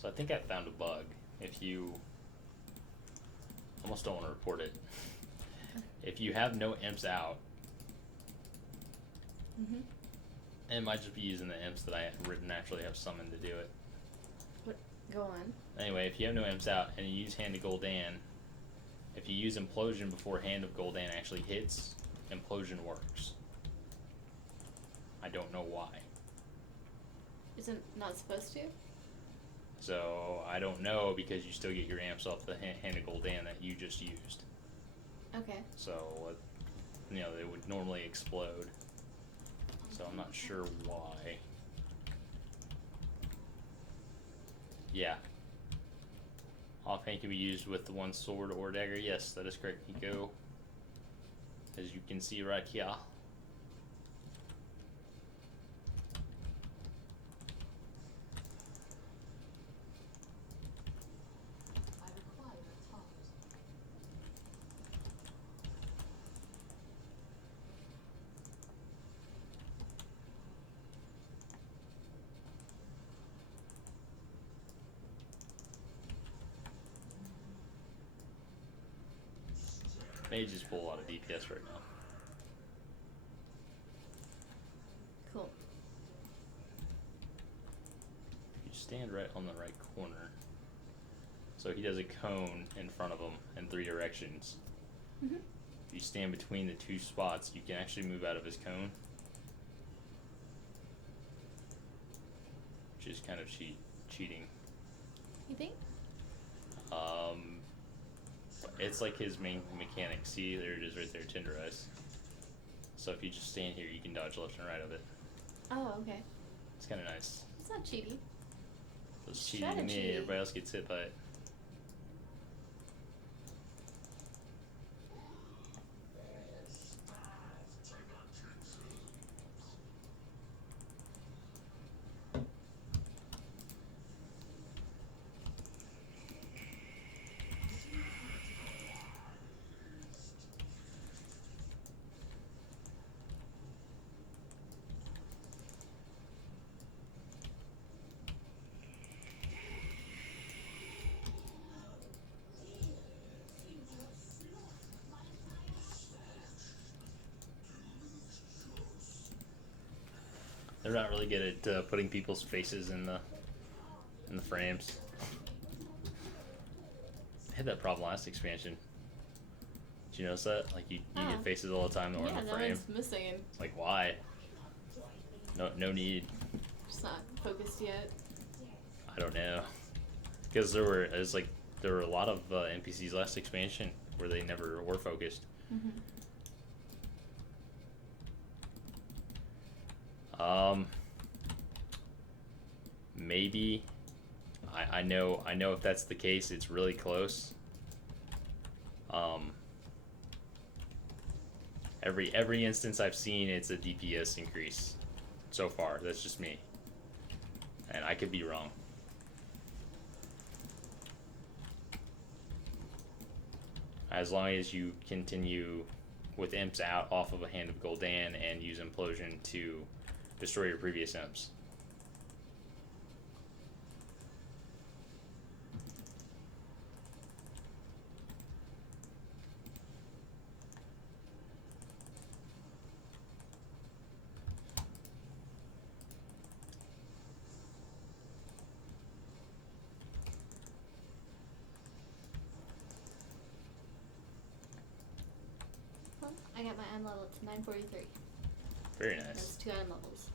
So I think I found a bug. If you... almost don't want to report it. If you have no imps out, Mhm. it might just be using the imps that I naturally have summoned to do it. What? Go on. Anyway, if you have no imps out and you use Hand of Gul'dan, if you use Implosion before Hand of Gul'dan actually hits, Implosion works. I don't know why. Isn't not supposed to? So I don't know because you still get your amps off the Hand of Gul'dan that you just used. Okay. So, you know, they would normally explode. So I'm not sure why. Yeah. Offhand can be used with the one sword or dagger. Yes, that is correct, Nico. As you can see right here. I require a target. Mages pull a lot of DPS right now. Cool. You stand right on the right corner. So he does a cone in front of him in 3 directions. Mhm. If you stand between the 2 spots, you can actually move out of his cone. Which is kind of cheating. You think? It's like his main mechanic. See, there it is right there, Tenderize. So if you just stand here, you can dodge left and right of it. Oh, okay. It's kind of nice. It's not cheaty. So it's cheating to me. Strategy. Everybody else gets hit by it. They're not really good at putting people's faces in the frames. I had that problem last expansion. Did you notice that? Like you Oh. get faces all the time that weren't Yeah, in the no frame. one's missing. It's like why? No need. Just not focused yet. I don't know. Because there were a lot of NPCs last expansion where they never were focused. Mm-hmm. Maybe. I know if that's the case, it's really close. Every instance I've seen, it's a DPS increase so far. That's just me, and I could be wrong. As long as you continue with imps out off of a Hand of Gul'dan and use implosion to destroy your previous imps. Well, I got my item level to 943. Very That's nice. 2 item levels.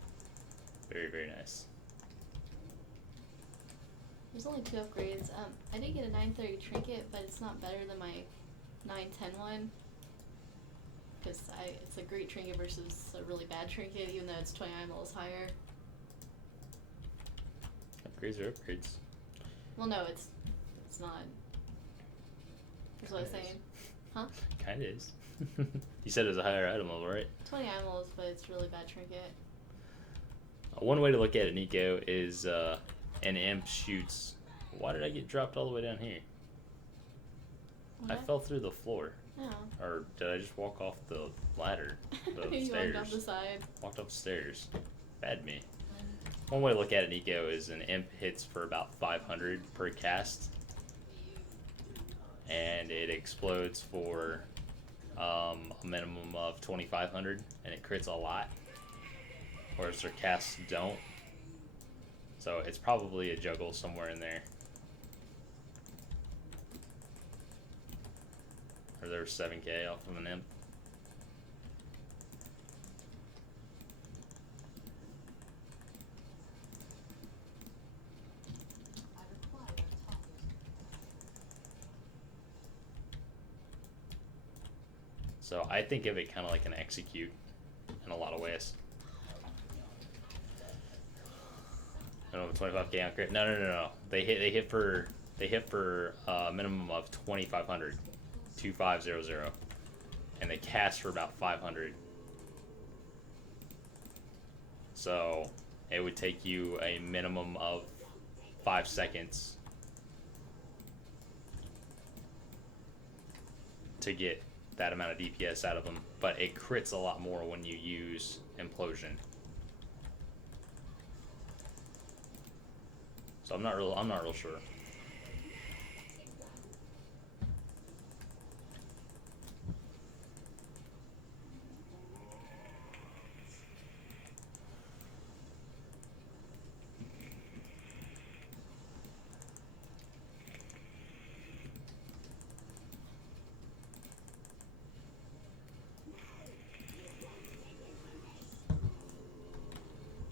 Very, very nice. There's only 2 upgrades. I did get a 930 trinket, but it's not better than my 910 one. Because it's a great trinket versus a really bad trinket, even though it's 20 item levels higher. Upgrades are upgrades. Well, no, it's not. That's what I was Kinda is. saying. Huh? Kinda is. You said it was a higher item level, right? 20 item levels, but it's a really bad trinket. One way to look at it, Nico, is an imp shoots. Why did I get dropped all the way down here? I What? fell through the floor. Oh. Or did I just walk off the ladder? The You stairs? walked off the side. Walked up the stairs. Bad me. One way to look at it, Nico, is an imp hits for about 500 per cast. And it explodes for a minimum of 2,500. And it crits a lot. Whereas their casts don't. So it's probably a juggle somewhere in there. Or there's 7k off of an imp. I require a target. So I think of it kind of like an execute in a lot of ways. I don't know, 25k on crit. No. They hit for a minimum of 2,500, 2,500, and they cast for about 500. So it would take you a minimum of 5 seconds to get that amount of DPS out of them, but it crits a lot more when you use implosion. So I'm not real sure.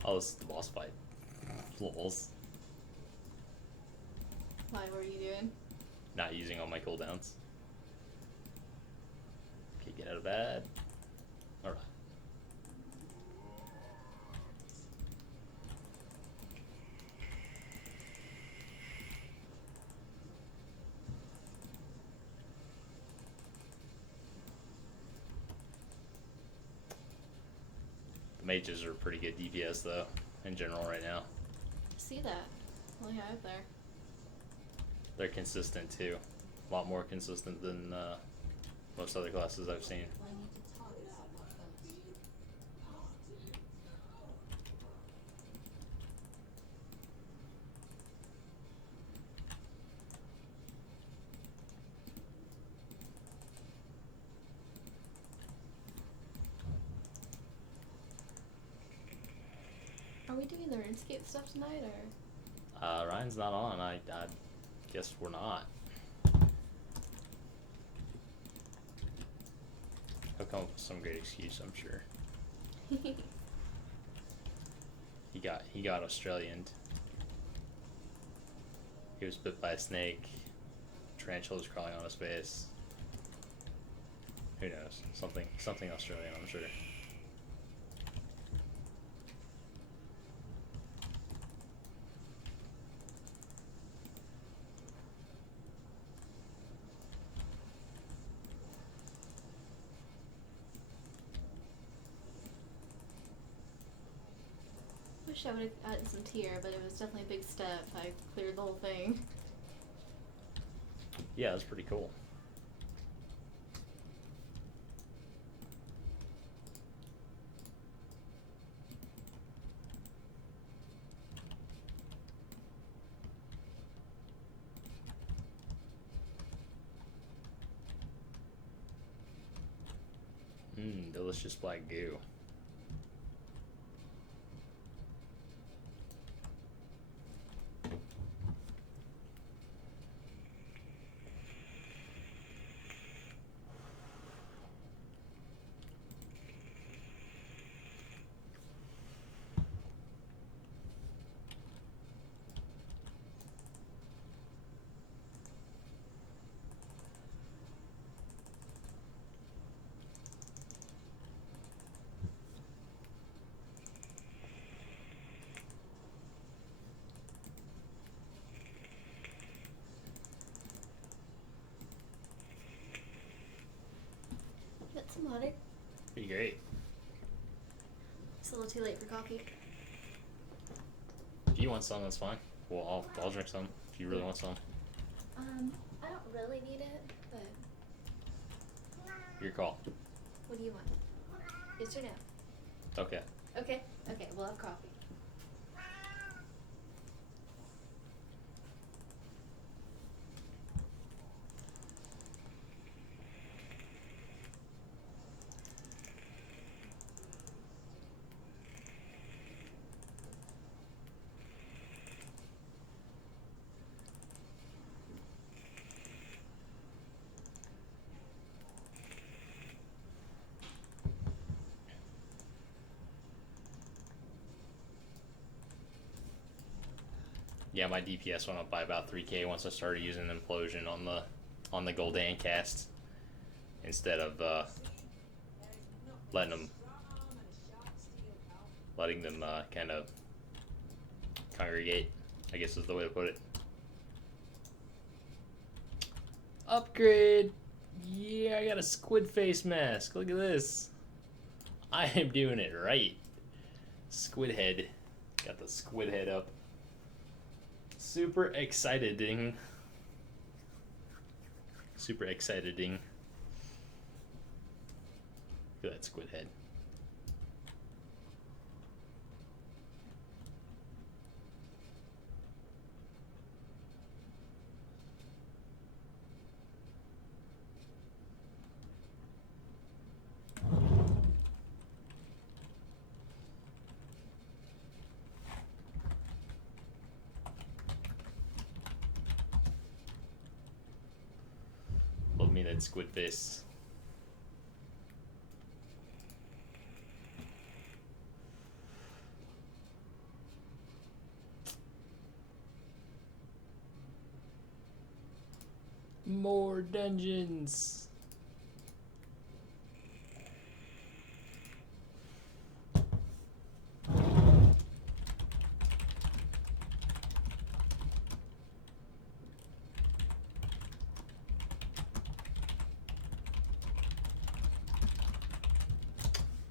Oh, this is the boss fight. Lols. Why, what are you doing? Not using all my cooldowns. Okay, get out of bed. Alright. Mages are pretty good DPS though, in general right now. See that? Really high up there. They're consistent too. A lot more consistent than most other classes I've seen. I need to talk about that first. Are we doing the RuneScape stuff tonight, or? Ryan's not on. I guess we're not. He'll come up with some great excuse, I'm sure. He got Australianed. He was bit by a snake. Tarantulas crawling on his face. Who knows? Something Australian, I'm sure. Wish I would have added some tier, but it was definitely a big step. I cleared the whole thing. Yeah, that's pretty cool. Delicious black goo. Got some water. Pretty great. It's a little too late for coffee. If you want some, that's fine. Well, I'll drink some if you really want some. I don't really need it, but Your call. what do you want? Yes or no? Okay. Okay, we'll have coffee. Yeah, my DPS went up by about 3k once I started using Implosion on the Goldan cast instead of letting them kind of congregate, I guess is the way to put it. Upgrade! Yeah, I got a squid face mask. Look at this. I am doing it right. Squid head. Got the squid head up. Super excited-ing. Super excited-ing. Look at that squid head. Love me that squid face. More dungeons.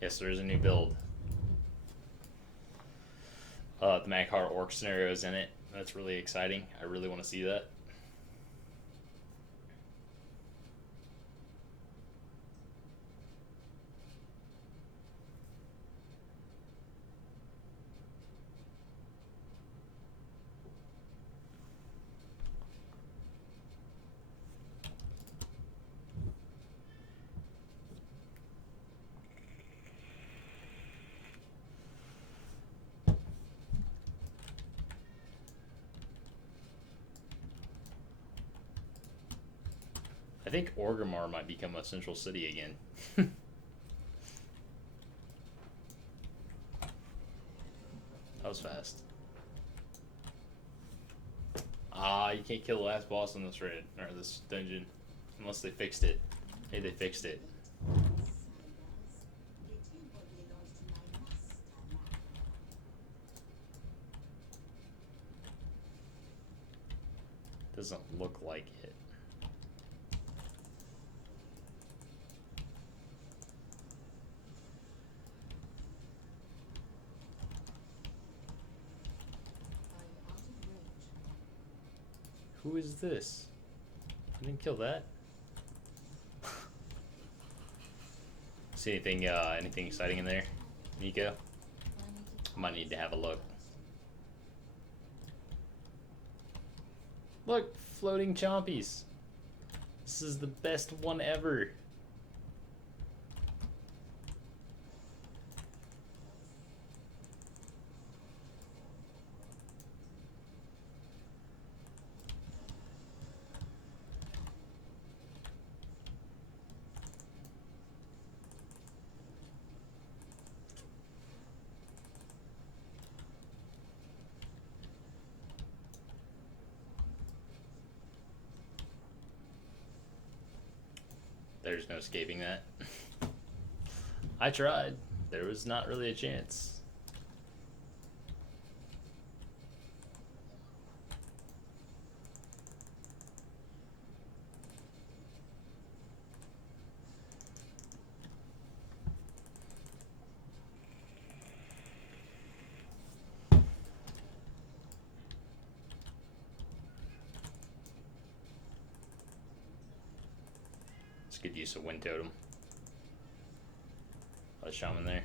Yes, there is a new build. The Magcar Orc scenario is in it. That's really exciting. I really want to see that. I think Orgrimmar might become a central city again. That was fast. You can't kill the last boss in this raid, or this dungeon, unless they fixed it. Hey, they fixed it. Doesn't look like it. Who is this? I didn't kill that. See anything exciting in there, Nico? Might need to have a look. Look, floating chompies. This is the best one ever. There's no escaping that. I tried. There was not really a chance. Good use of Wind Totem. A shaman there.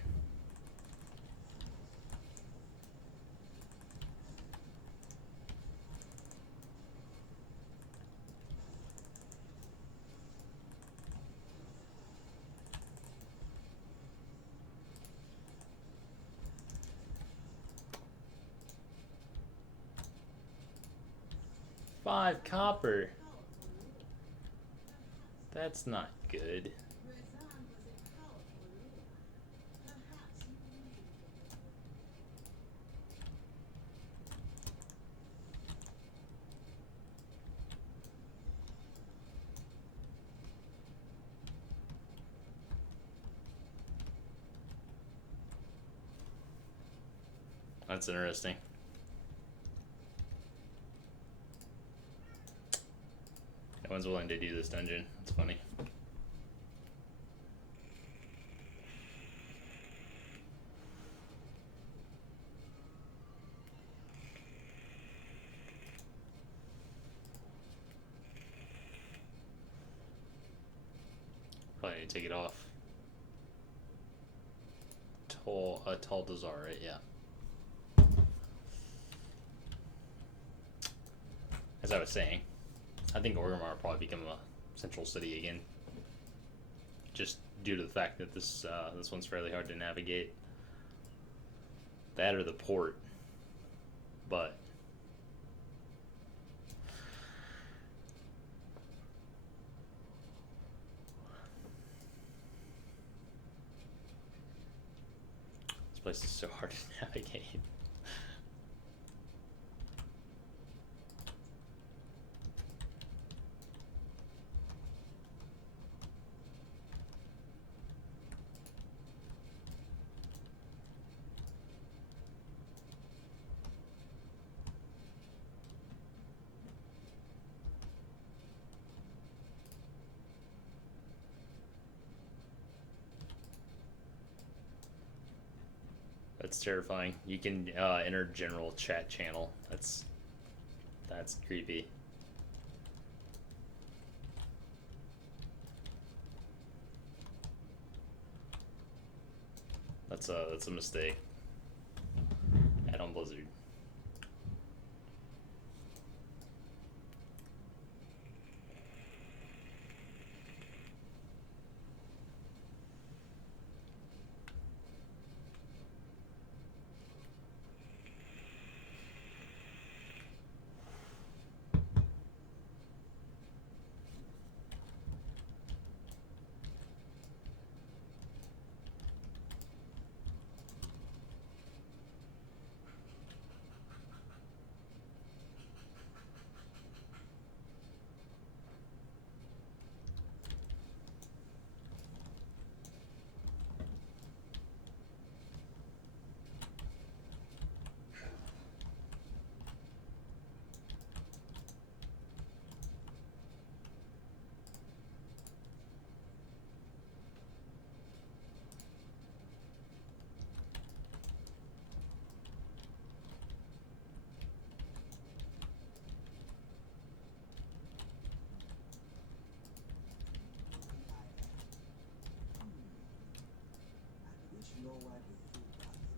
$5 copper. That's not good. That's interesting. No one's willing to do this dungeon. It's funny. Probably need to take it off. Tall Dazar, right? Yeah. As I was saying, I think Orgrimmar will probably become a central city again. Just due to the fact that this one's fairly hard to navigate. That or the port. But this place is so hard to navigate. That's terrifying. You can enter general chat channel. That's creepy. That's a mistake. Add on Blizzard. I wish no one would think about it.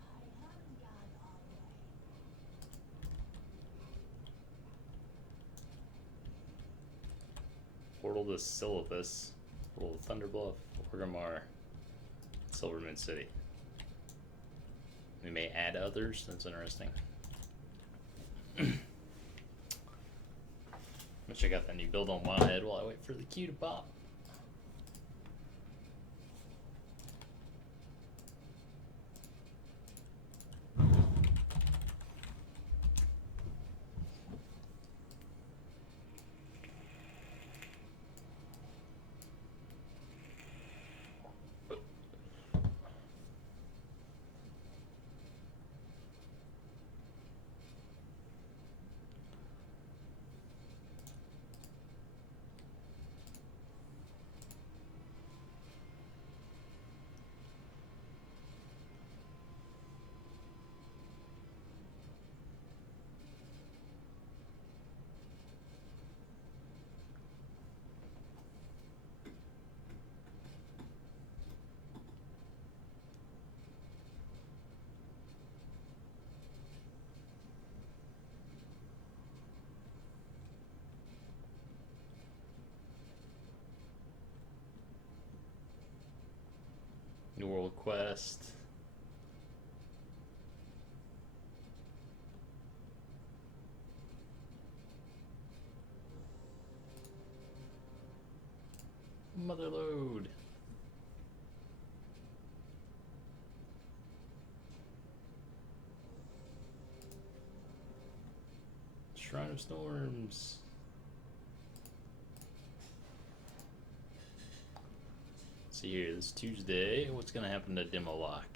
I haven't gone all the way. Portal to Silithus. Portal to Thunderbluff. Orgrimmar. Silvermoon City. We may add others. That's interesting. I'm gonna check out that new build on Wildhead while I wait for the queue to pop. New World Quest. Motherload. Shrine of Storms. See here, this Tuesday. What's gonna happen to Demo Lock?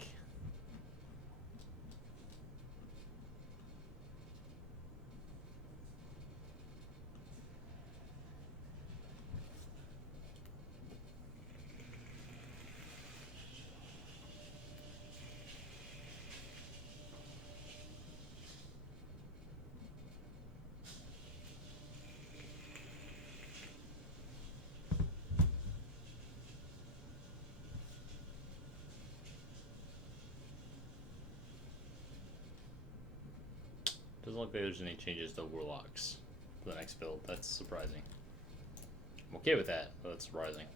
Doesn't look like there's any changes to Warlocks for the next build. That's surprising. I'm okay with that, but that's surprising.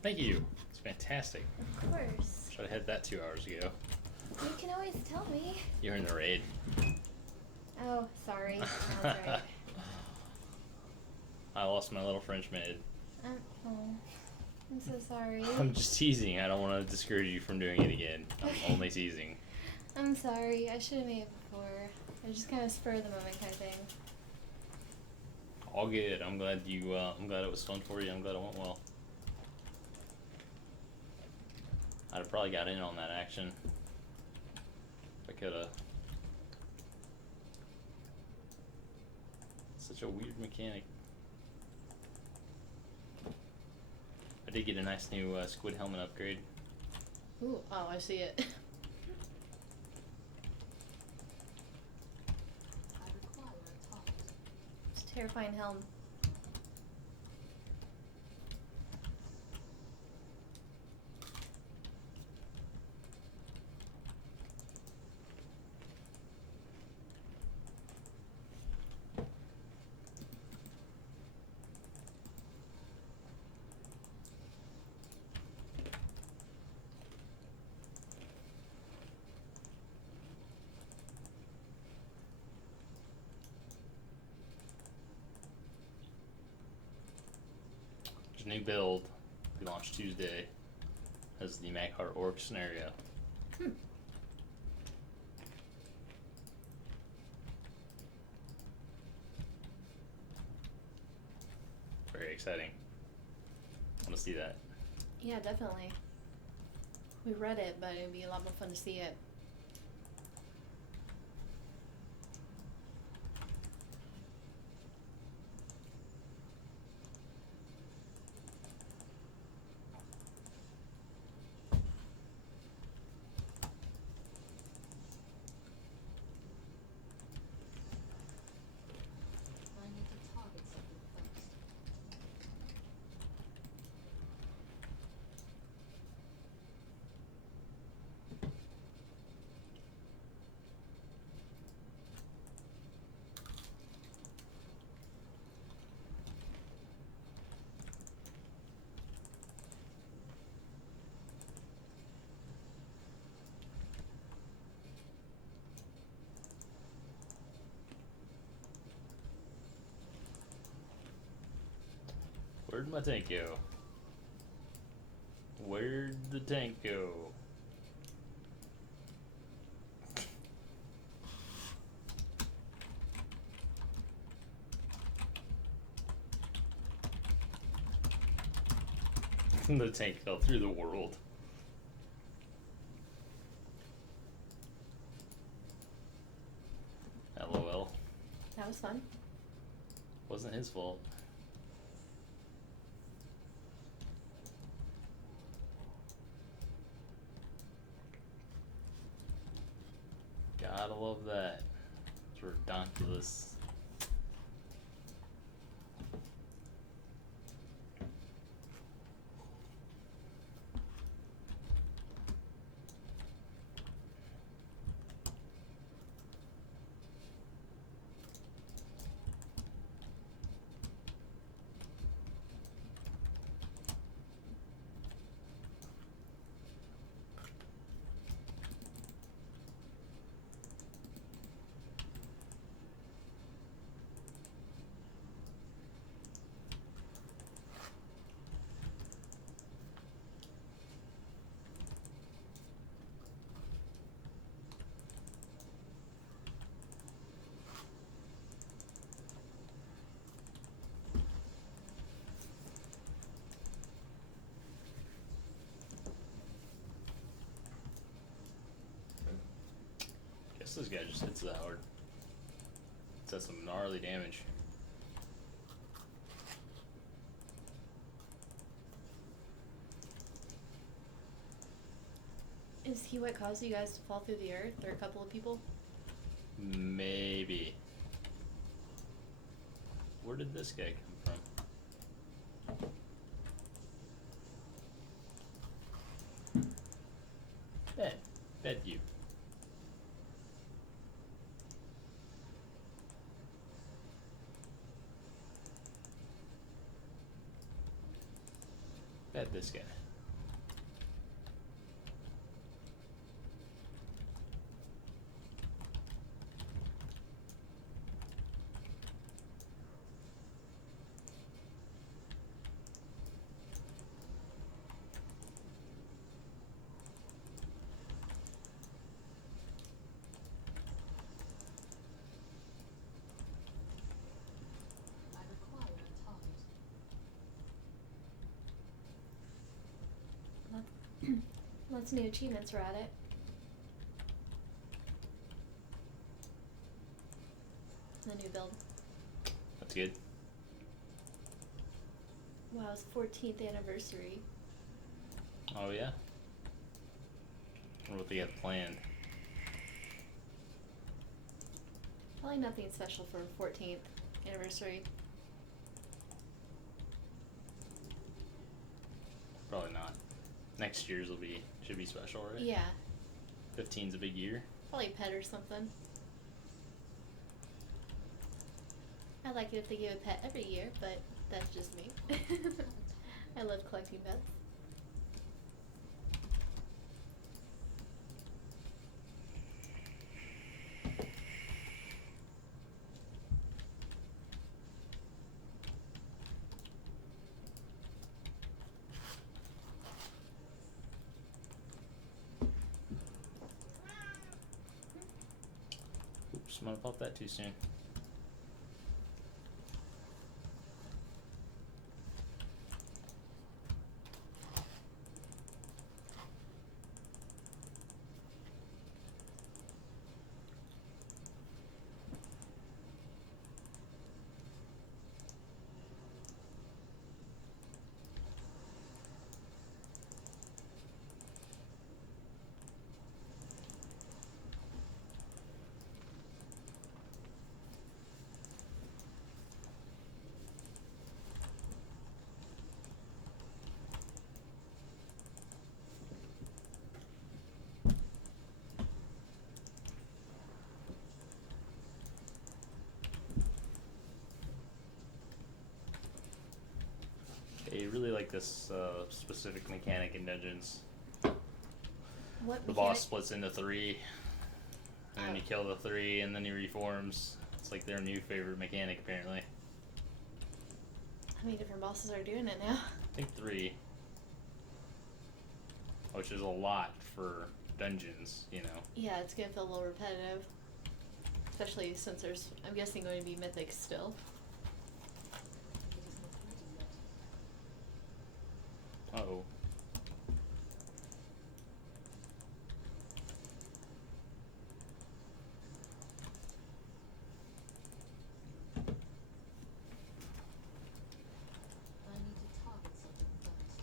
Thank you. It's fantastic. Of course. Should have had that 2 hours ago. You can always tell me. You're in the raid. Oh, sorry. That's right. I lost my little French maid. Oh, I'm so sorry. I'm just teasing. I don't want to discourage you from doing it again. I'm Okay. only teasing. I'm sorry. I should have made it before. It was just kind of spur of the moment kind of thing. All good. I'm glad you. I'm glad it was fun for you. I'm glad it went well. I'd have probably got in on that action if I could have. Such a weird mechanic. I did get a nice new squid helmet upgrade. Ooh, oh, I see it. I require a target. It's a terrifying helm. There's a new build. We launched Tuesday. As the Maghart Orc scenario. Hmm. Very exciting. Want to see that? Yeah, definitely. We read it, but it'd be a lot more fun to see it. I need to target something first. Where'd my tank go? Where'd the tank go? The tank fell through the world. LOL. That was fun. Wasn't his fault. Gotta love that. It's redonkulous. Guess this guy just hits that hard. Does some gnarly damage. Is he what caused you guys to fall through the earth, or a couple of people? Maybe. Where did this guy come from? Bed you. Bed this guy. I require a target. Lots of new achievements are at it. The new build. That's good. Wow, it's 14th anniversary. Oh yeah. Wonder what they got planned. Probably nothing special for 14th anniversary. Probably not. Next year's should be special, right? Yeah, 15's a big year. probably a pet or something. I like it if they give a pet every year, but that's just me. I love collecting pets. Oops, might have popped that too soon. Okay, you really like this specific mechanic in Dungeons. What The mechanic? boss splits into 3, and then you Oh. kill the 3, and then he reforms. It's like their new favorite mechanic, apparently. How many different bosses are doing it now? I think 3. Which is a lot for Dungeons, you know. Yeah, it's gonna feel a little repetitive. Especially since there's, I'm guessing, going to be mythics still. It is not ready yet. Uh-oh. I need to target something first.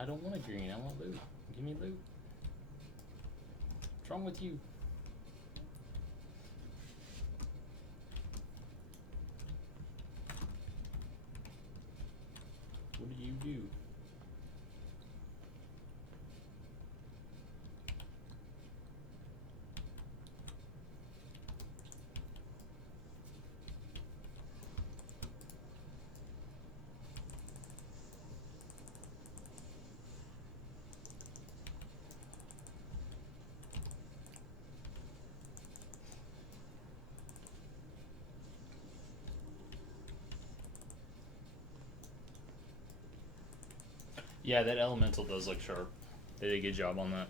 I don't want a green, I want loot. Give me loot. What's wrong with you? What do you do? Yeah, that elemental does look sharp. They did a good job on that.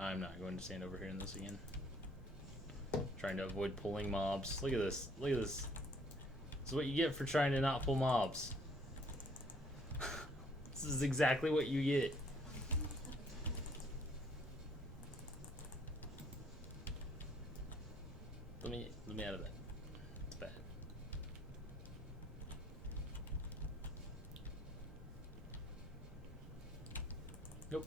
I'm not going to stand over here in this again. Trying to avoid pulling mobs. Look at this. Look at this. This is what you get for trying to not pull mobs. This is exactly what you get. Let me out of that. It's bad. Nope.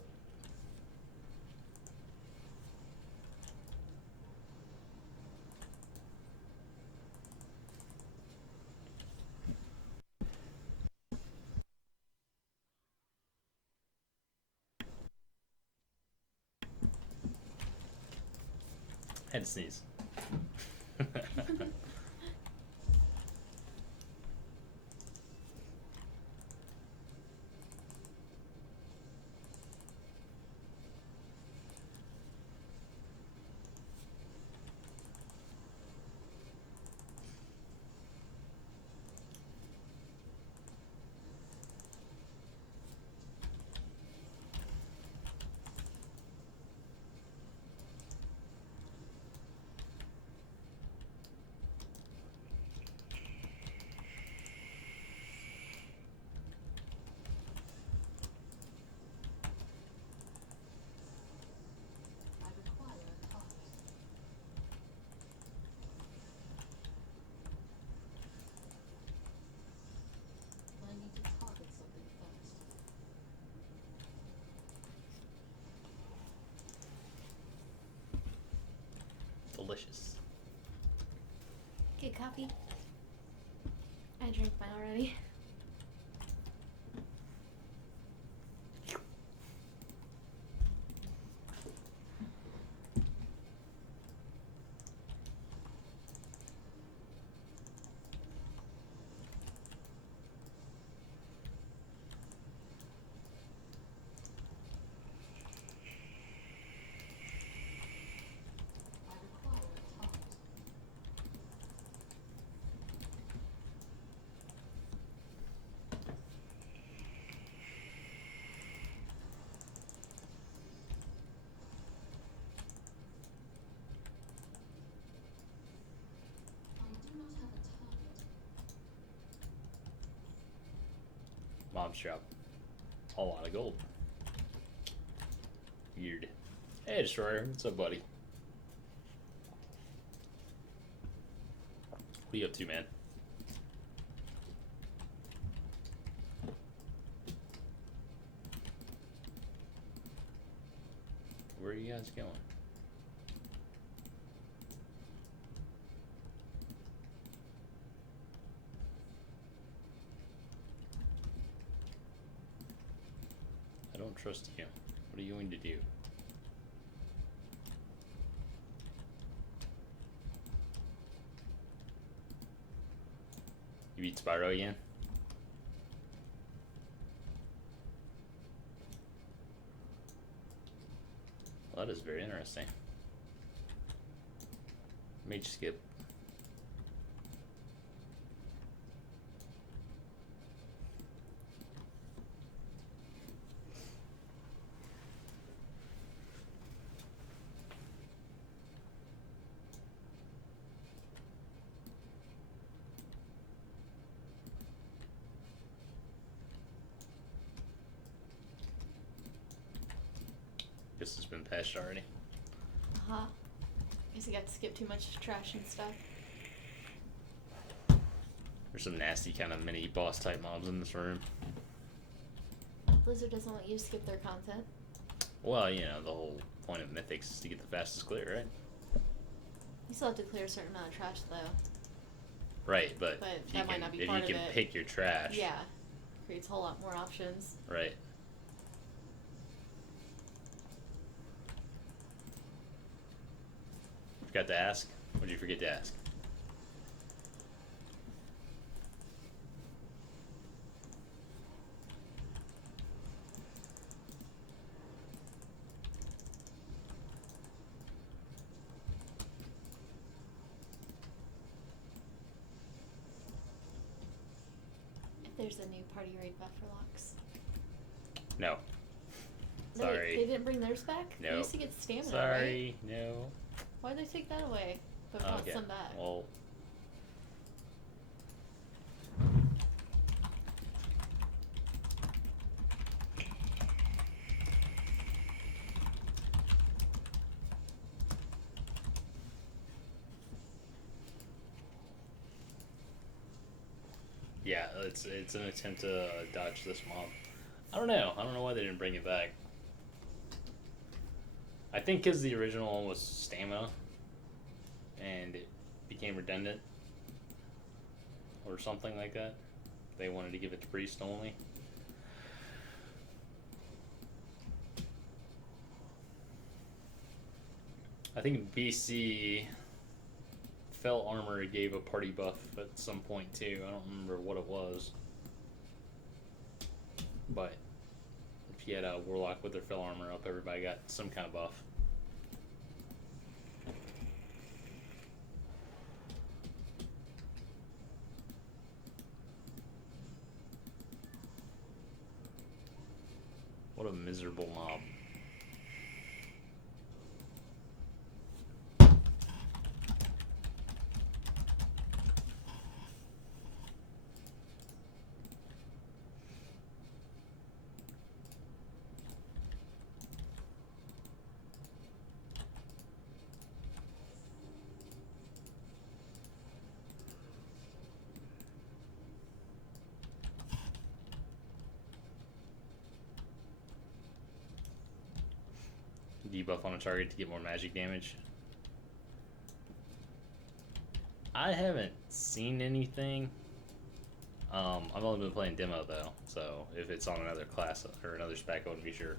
Had to sneeze. I require a target. I need to target something first. Delicious. Good coffee. I drank mine already. I require a target. I do not have a target. Mom's shop. A lot of gold. Weird. Hey, Destroyer. What's up, buddy? What are you up to, man? Where are you guys going? I don't trust you. What are you going to do? You beat Spyro again? Well, that is very interesting. Mage skip. Guess it's been patched already. Uh-huh. Guess I got to skip too much trash and stuff. There's some nasty kind of mini boss type mobs in this room. Blizzard doesn't want you to skip their content. Well, you know, the whole point of Mythics is to get the fastest clear, right? You still have to clear a certain amount of trash, though. Right, but, But if you that might can, not be if part you of can it. pick your trash, Yeah. Creates a whole lot more options. right? Forgot to ask? What did you forget to ask? If there's a new party raid buff for locks. No. Sorry. They didn't bring theirs back? No. They used to get stamina, Sorry, right? no. Why'd they take that away? But brought Okay. some back. Well, yeah, it's an attempt to dodge this mob. I don't know. I don't know why they didn't bring it back. I think because the original one was stamina, and it became redundant, or something like that. They wanted to give it to priest only. I think BC Fell Armor gave a party buff at some point too. I don't remember what it was. But if you had a Warlock with their Fell Armor up, everybody got some kind of buff. What a miserable mob. Debuff on a target to get more magic damage. I haven't seen anything. I've only been playing demo though, so if it's on another class or another spec, I wouldn't be sure.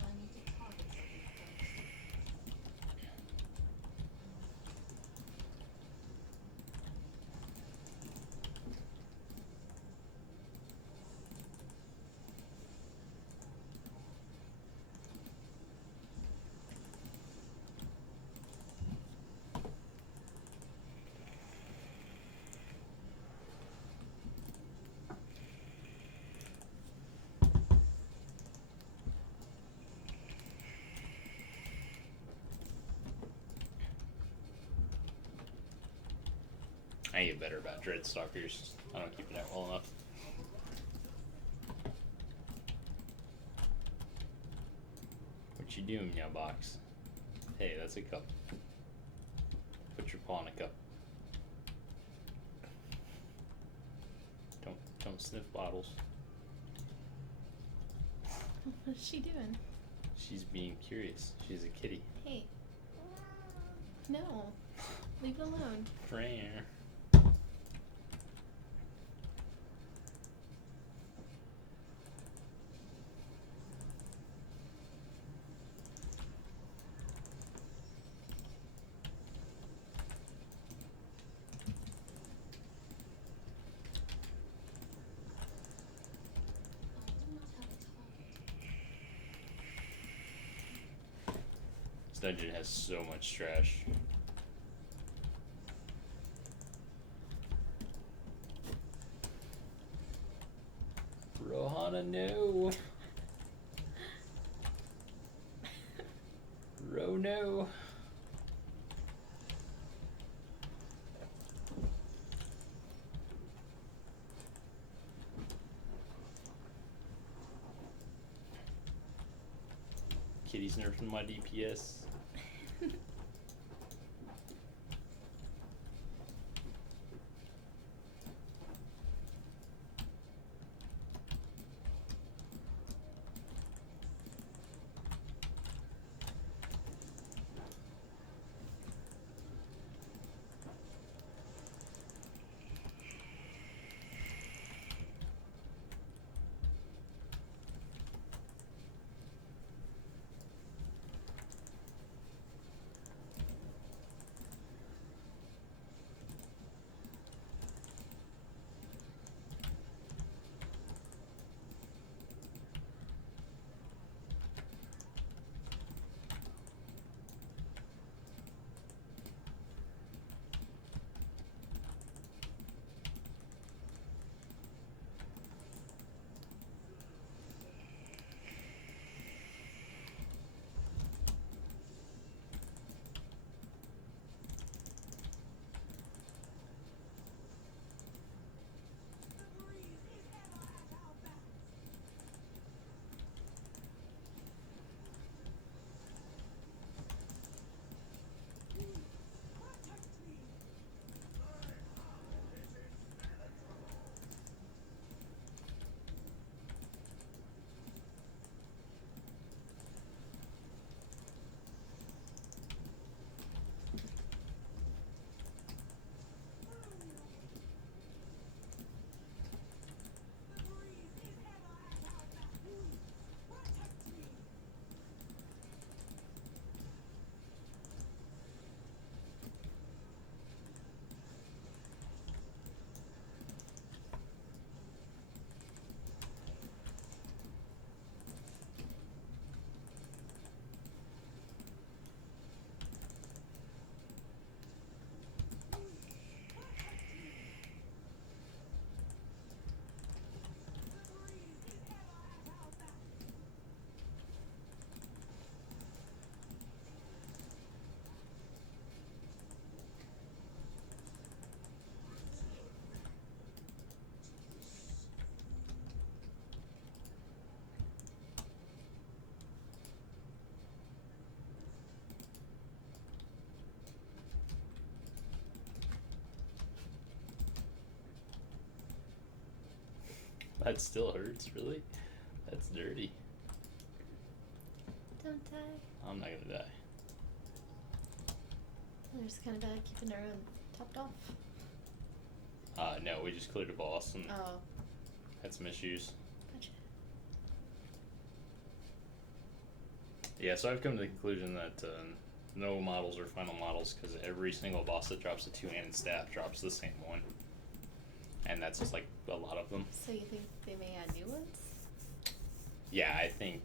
I need to target something first. I get better about Dreadstalkers. I don't keep it out well enough. What you doing, now, box? Hey, that's a cup. Put your paw in a cup. Don't sniff bottles. What's she doing? She's being curious. She's a kitty. Hey. No. Leave it alone. Rare. I do not have a target. This dungeon has so much trash. Rohana, no. Ro, no. Kitty's nerfing my DPS. That still hurts, really? That's dirty. Don't die. I'm not gonna die. They're just kind of bad keeping their own topped off. No, we just cleared a boss and Oh, had some issues. gotcha. Yeah, so I've come to the conclusion that no models are final models because every single boss that drops a two-handed staff drops the same one. And that's just like a lot of them. So you think they may add new ones? Yeah, I think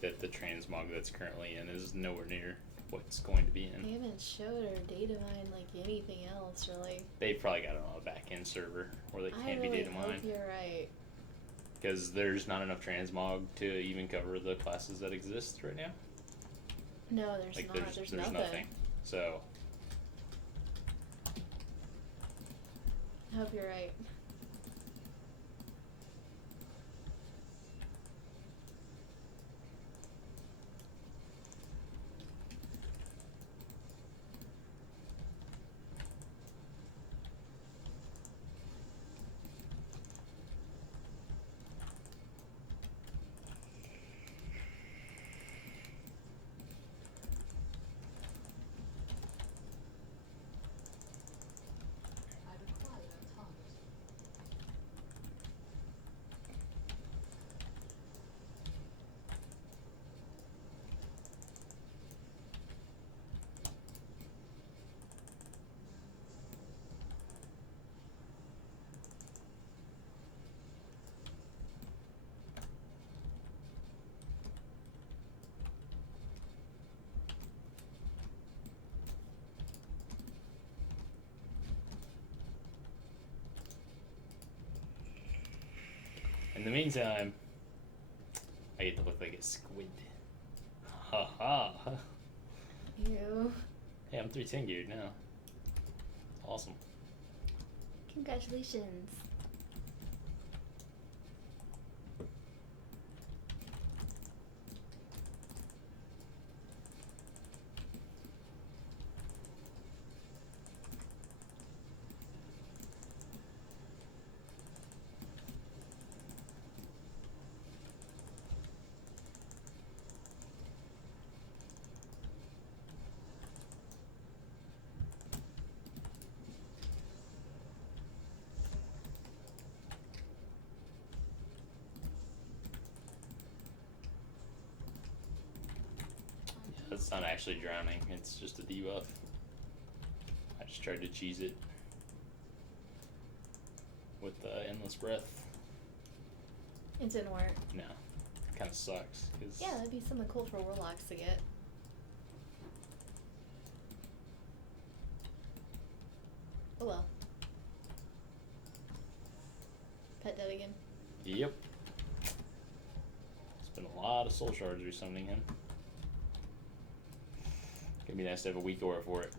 that the transmog that's currently in is nowhere near what's going to be They in. haven't showed or data mined like anything else, really. They've probably got it on a back-end server where they can't be data I hope mined. you're right. Because there's not enough transmog to even cover the classes that exist right now. No, there's Like not. there's There's nothing. So I hope you're right. I require a target. in the meantime, I get to look like a squid. Ha ha. Ew. Hey, I'm 310 geared now. Awesome. Congratulations. That's not actually drowning, it's just a debuff. I just tried to cheese it with endless breath. It didn't work. No, kind of sucks. Cause Yeah, that'd be something cool for warlocks to get. Oh well. Pet dead again. Yep. Spent a lot of soul shards resummoning him. Gonna be nice to have a weak aura for it.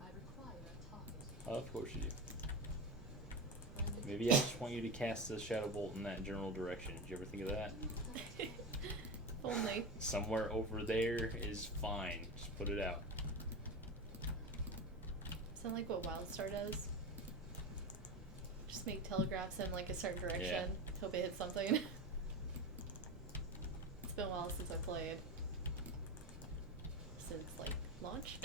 I require a target. Of course you do. Maybe I just want you to cast the Shadow Bolt in that general direction. Did you ever think of that? If only. Somewhere over there is fine. Just put it out. Sound like what Wildstar does. Just make telegraphs in like a certain direction. Hope it hits something. It's been a while since I played. Since like launch.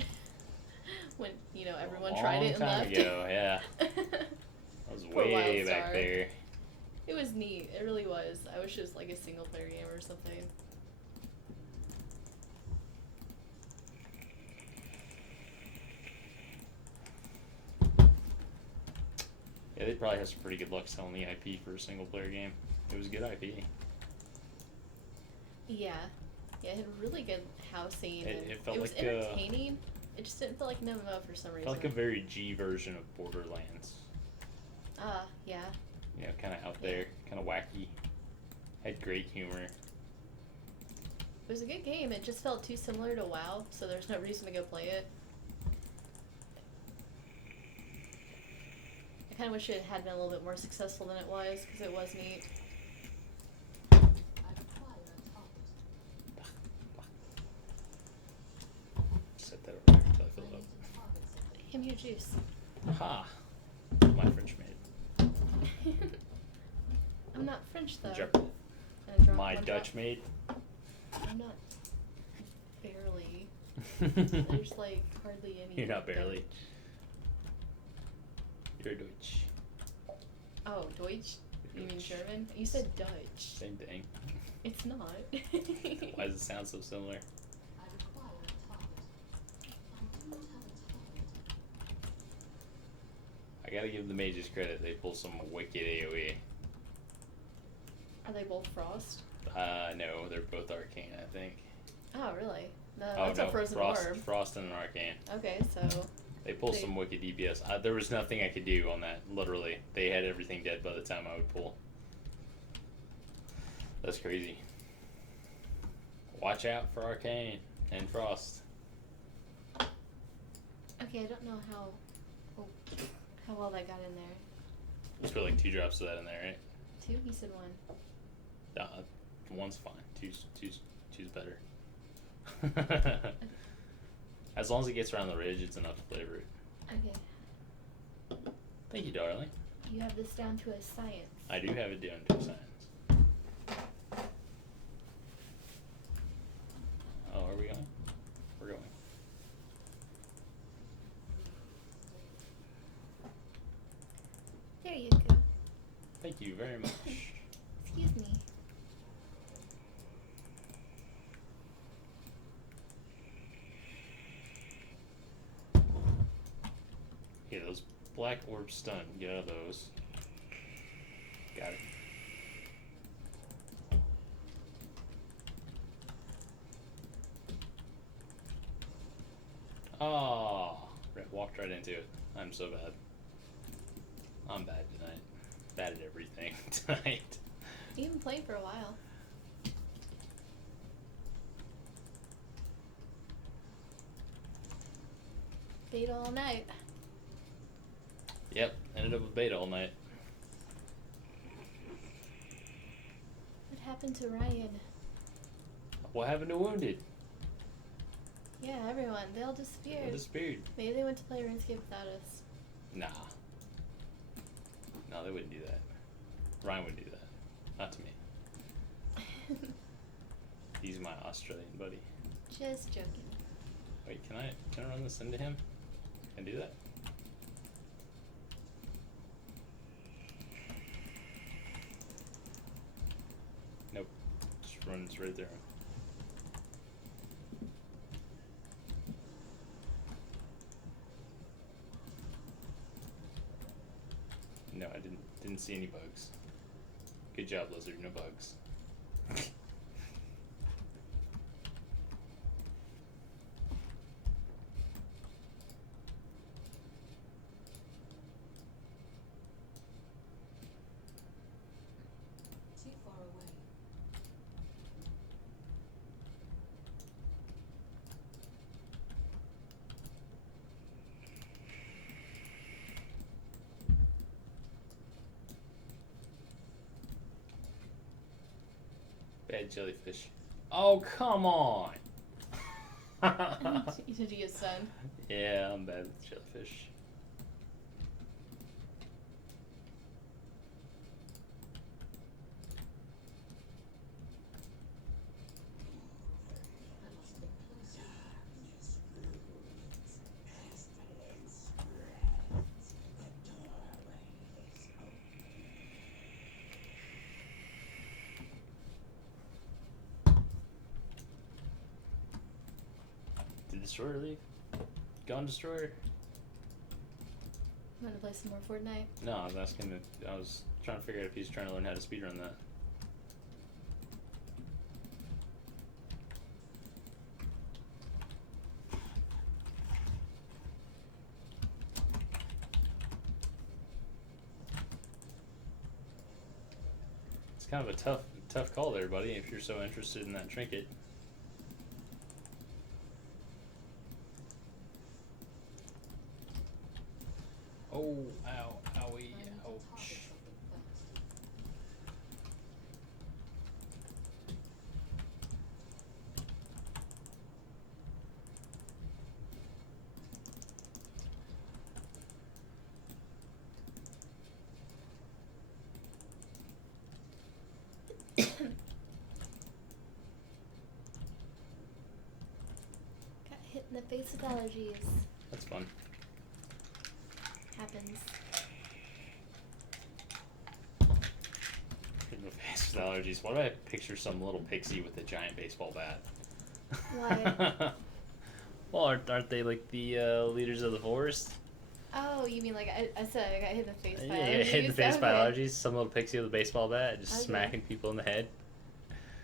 When, you know, everyone tried it and Long time left. ago, yeah. That was Poor way Wildstar. back there. It was neat. It really was. I wish it was like a single player game or something. Yeah, they probably have some pretty good luck selling the IP for a single player game. It was good IP. Yeah. Yeah, it had really good housing. It And felt it was like, entertaining. It just didn't feel like an MMO for some reason. Felt like a very G version of Borderlands. Yeah. You know, kind of out there, kind of wacky. Had great humor. It was a good game. It just felt too similar to WoW, so there's no reason to go play it. I kind of wish it had been a little bit more successful than it was, because it was neat. I require a target. Set that over there until I I fill it need up. to target something. Give me your juice. Ha! My French maid. I'm not French, though. Drop it. And drop My one Dutch drop. maid. I'm not barely. There's like hardly any. You're not barely. Dutch. You're Deutsch. Oh, Deutsch? You mean Deutsch. German? You said Dutch. Same thing. It's not. Why does it sound so similar? I require a target. I do not have a target. I gotta give the mages credit. They pull some wicked AoE. Are they both Frost? No, they're both arcane, I think. Oh, really? No, Oh that's no, a frozen Frost, orb. Frost and an arcane. Okay, so They pull They- some wicked DPS. There was nothing I could do on that. Literally, they had everything dead by the time I would pull. That's crazy. Watch out for arcane and frost. okay, I don't know how well that got in there. Just put like 2 drops of that in there, right? 2? He said 1. One's fine. Two's better. As long as it gets around the ridge, it's enough to flavor it. Okay, Thank you, darling. you have this down to a science. I do have it down to science. Oh, are we going? We're going. There you go. Thank you very much. Excuse me. Yeah, those black orbs stun. Get out of those. Got it. Oh, walked right into it. I'm so bad. I'm bad tonight. Bad at everything tonight. You haven't played for a while. Beta all night. Yep, ended up with beta all night. What happened to Ryan? What happened to Wounded? Yeah, everyone. They all disappeared. They disappeared. Maybe they went to play RuneScape without us. Nah. No, they wouldn't do that. Ryan would do that. Not to me. He's my Australian buddy. Just joking. Wait, can I run this into him? Can I do that? Nope. Just runs right there. No, I didn't see any bugs. Good job, Lizard. No bugs. Too far away. Bad jellyfish. Oh, come on! Did you get sun? Yeah, I'm bad with jellyfish. I must get closer. Did Destroyer leave? Gone Destroyer? Want to play some more Fortnite? No, I was asking I was trying to figure out if he's trying to learn how to speedrun that. kind of a tough call there, buddy, if you're so interested in that trinket. Oh, ow, owie, I need to target ouch. something first. Got hit in the face with allergies. That's fun. Happens. Hitting the face with allergies. Why do I picture some little pixie with a giant baseball bat? Why? Well, aren't they like the leaders of the forest? Oh, you mean like I said I got hit in the face by Yeah, allergies? you hit in the face by Okay. allergies. Some little pixie with a baseball bat just Okay. smacking people in the head.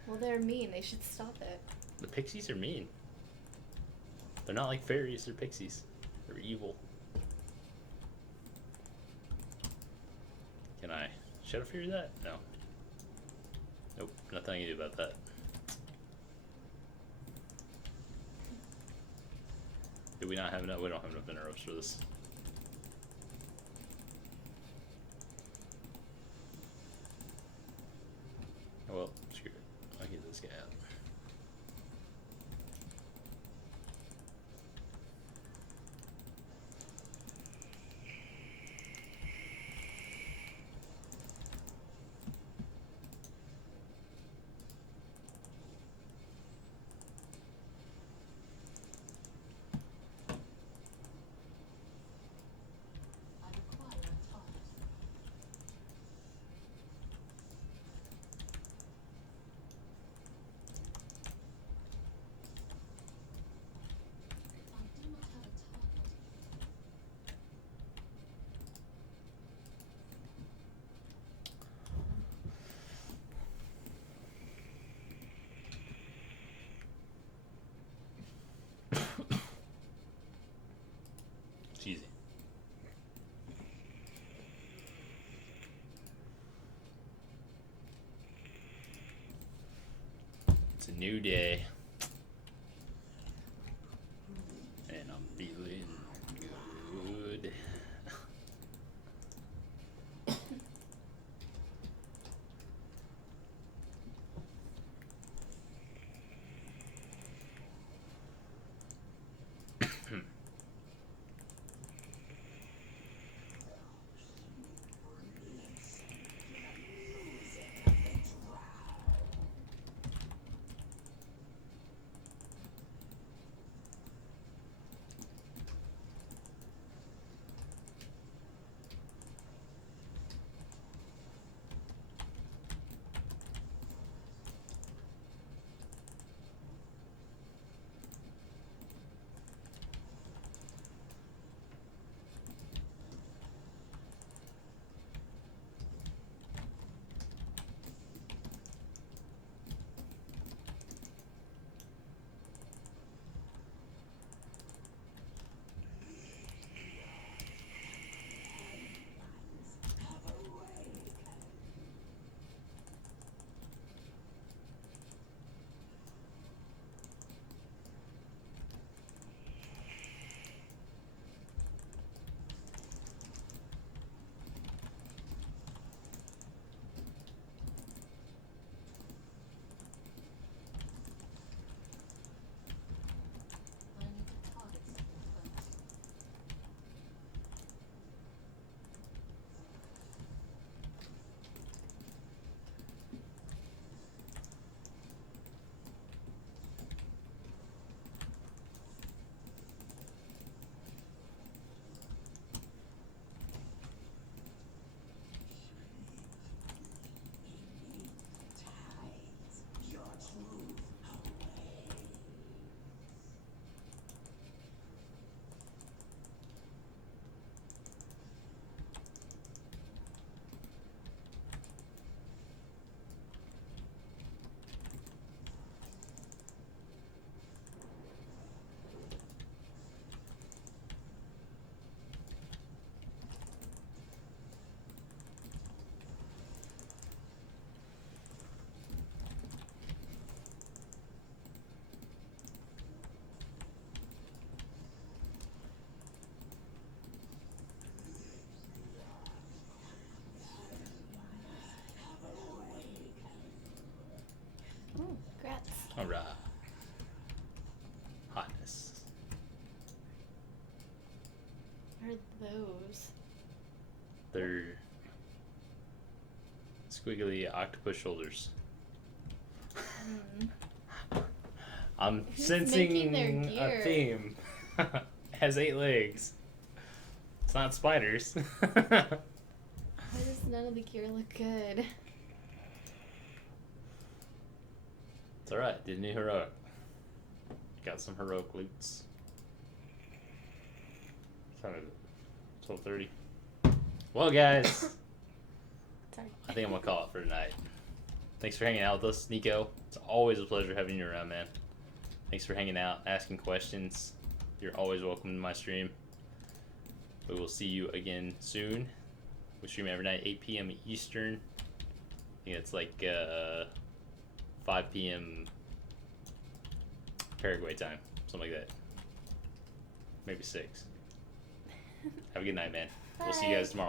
Well, they're mean. They should stop it. The pixies are mean. They're not like fairies. They're pixies. They're evil. Can I shadow fear that? No. Nope. Nothing I can do about that. Do we not have enough? We don't have enough interrupts for this. Oh, well, screw it. I'll get this guy out. I require a target. I do not have a target. It's easy. It's a new day. And I'm feeling good. Alright. Hotness. What are those? They're squiggly octopus shoulders. I'm Who's sensing making their a gear? theme. Has 8 legs. It's not spiders. Why does none of the gear look good? It's alright, did new heroic. Got some heroic loots. What time is it? 12:30. Well, guys, Sorry. I think I'm gonna call it for tonight. Thanks for hanging out with us, Nico. It's always a pleasure having you around, man. Thanks for hanging out, asking questions. You're always welcome to my stream. We will see you again soon. We stream every night, 8 p.m. Eastern. I think it's like 5 p.m. Paraguay time, something like that. Maybe 6. Have a good night, man. We'll see you Bye. guys tomorrow.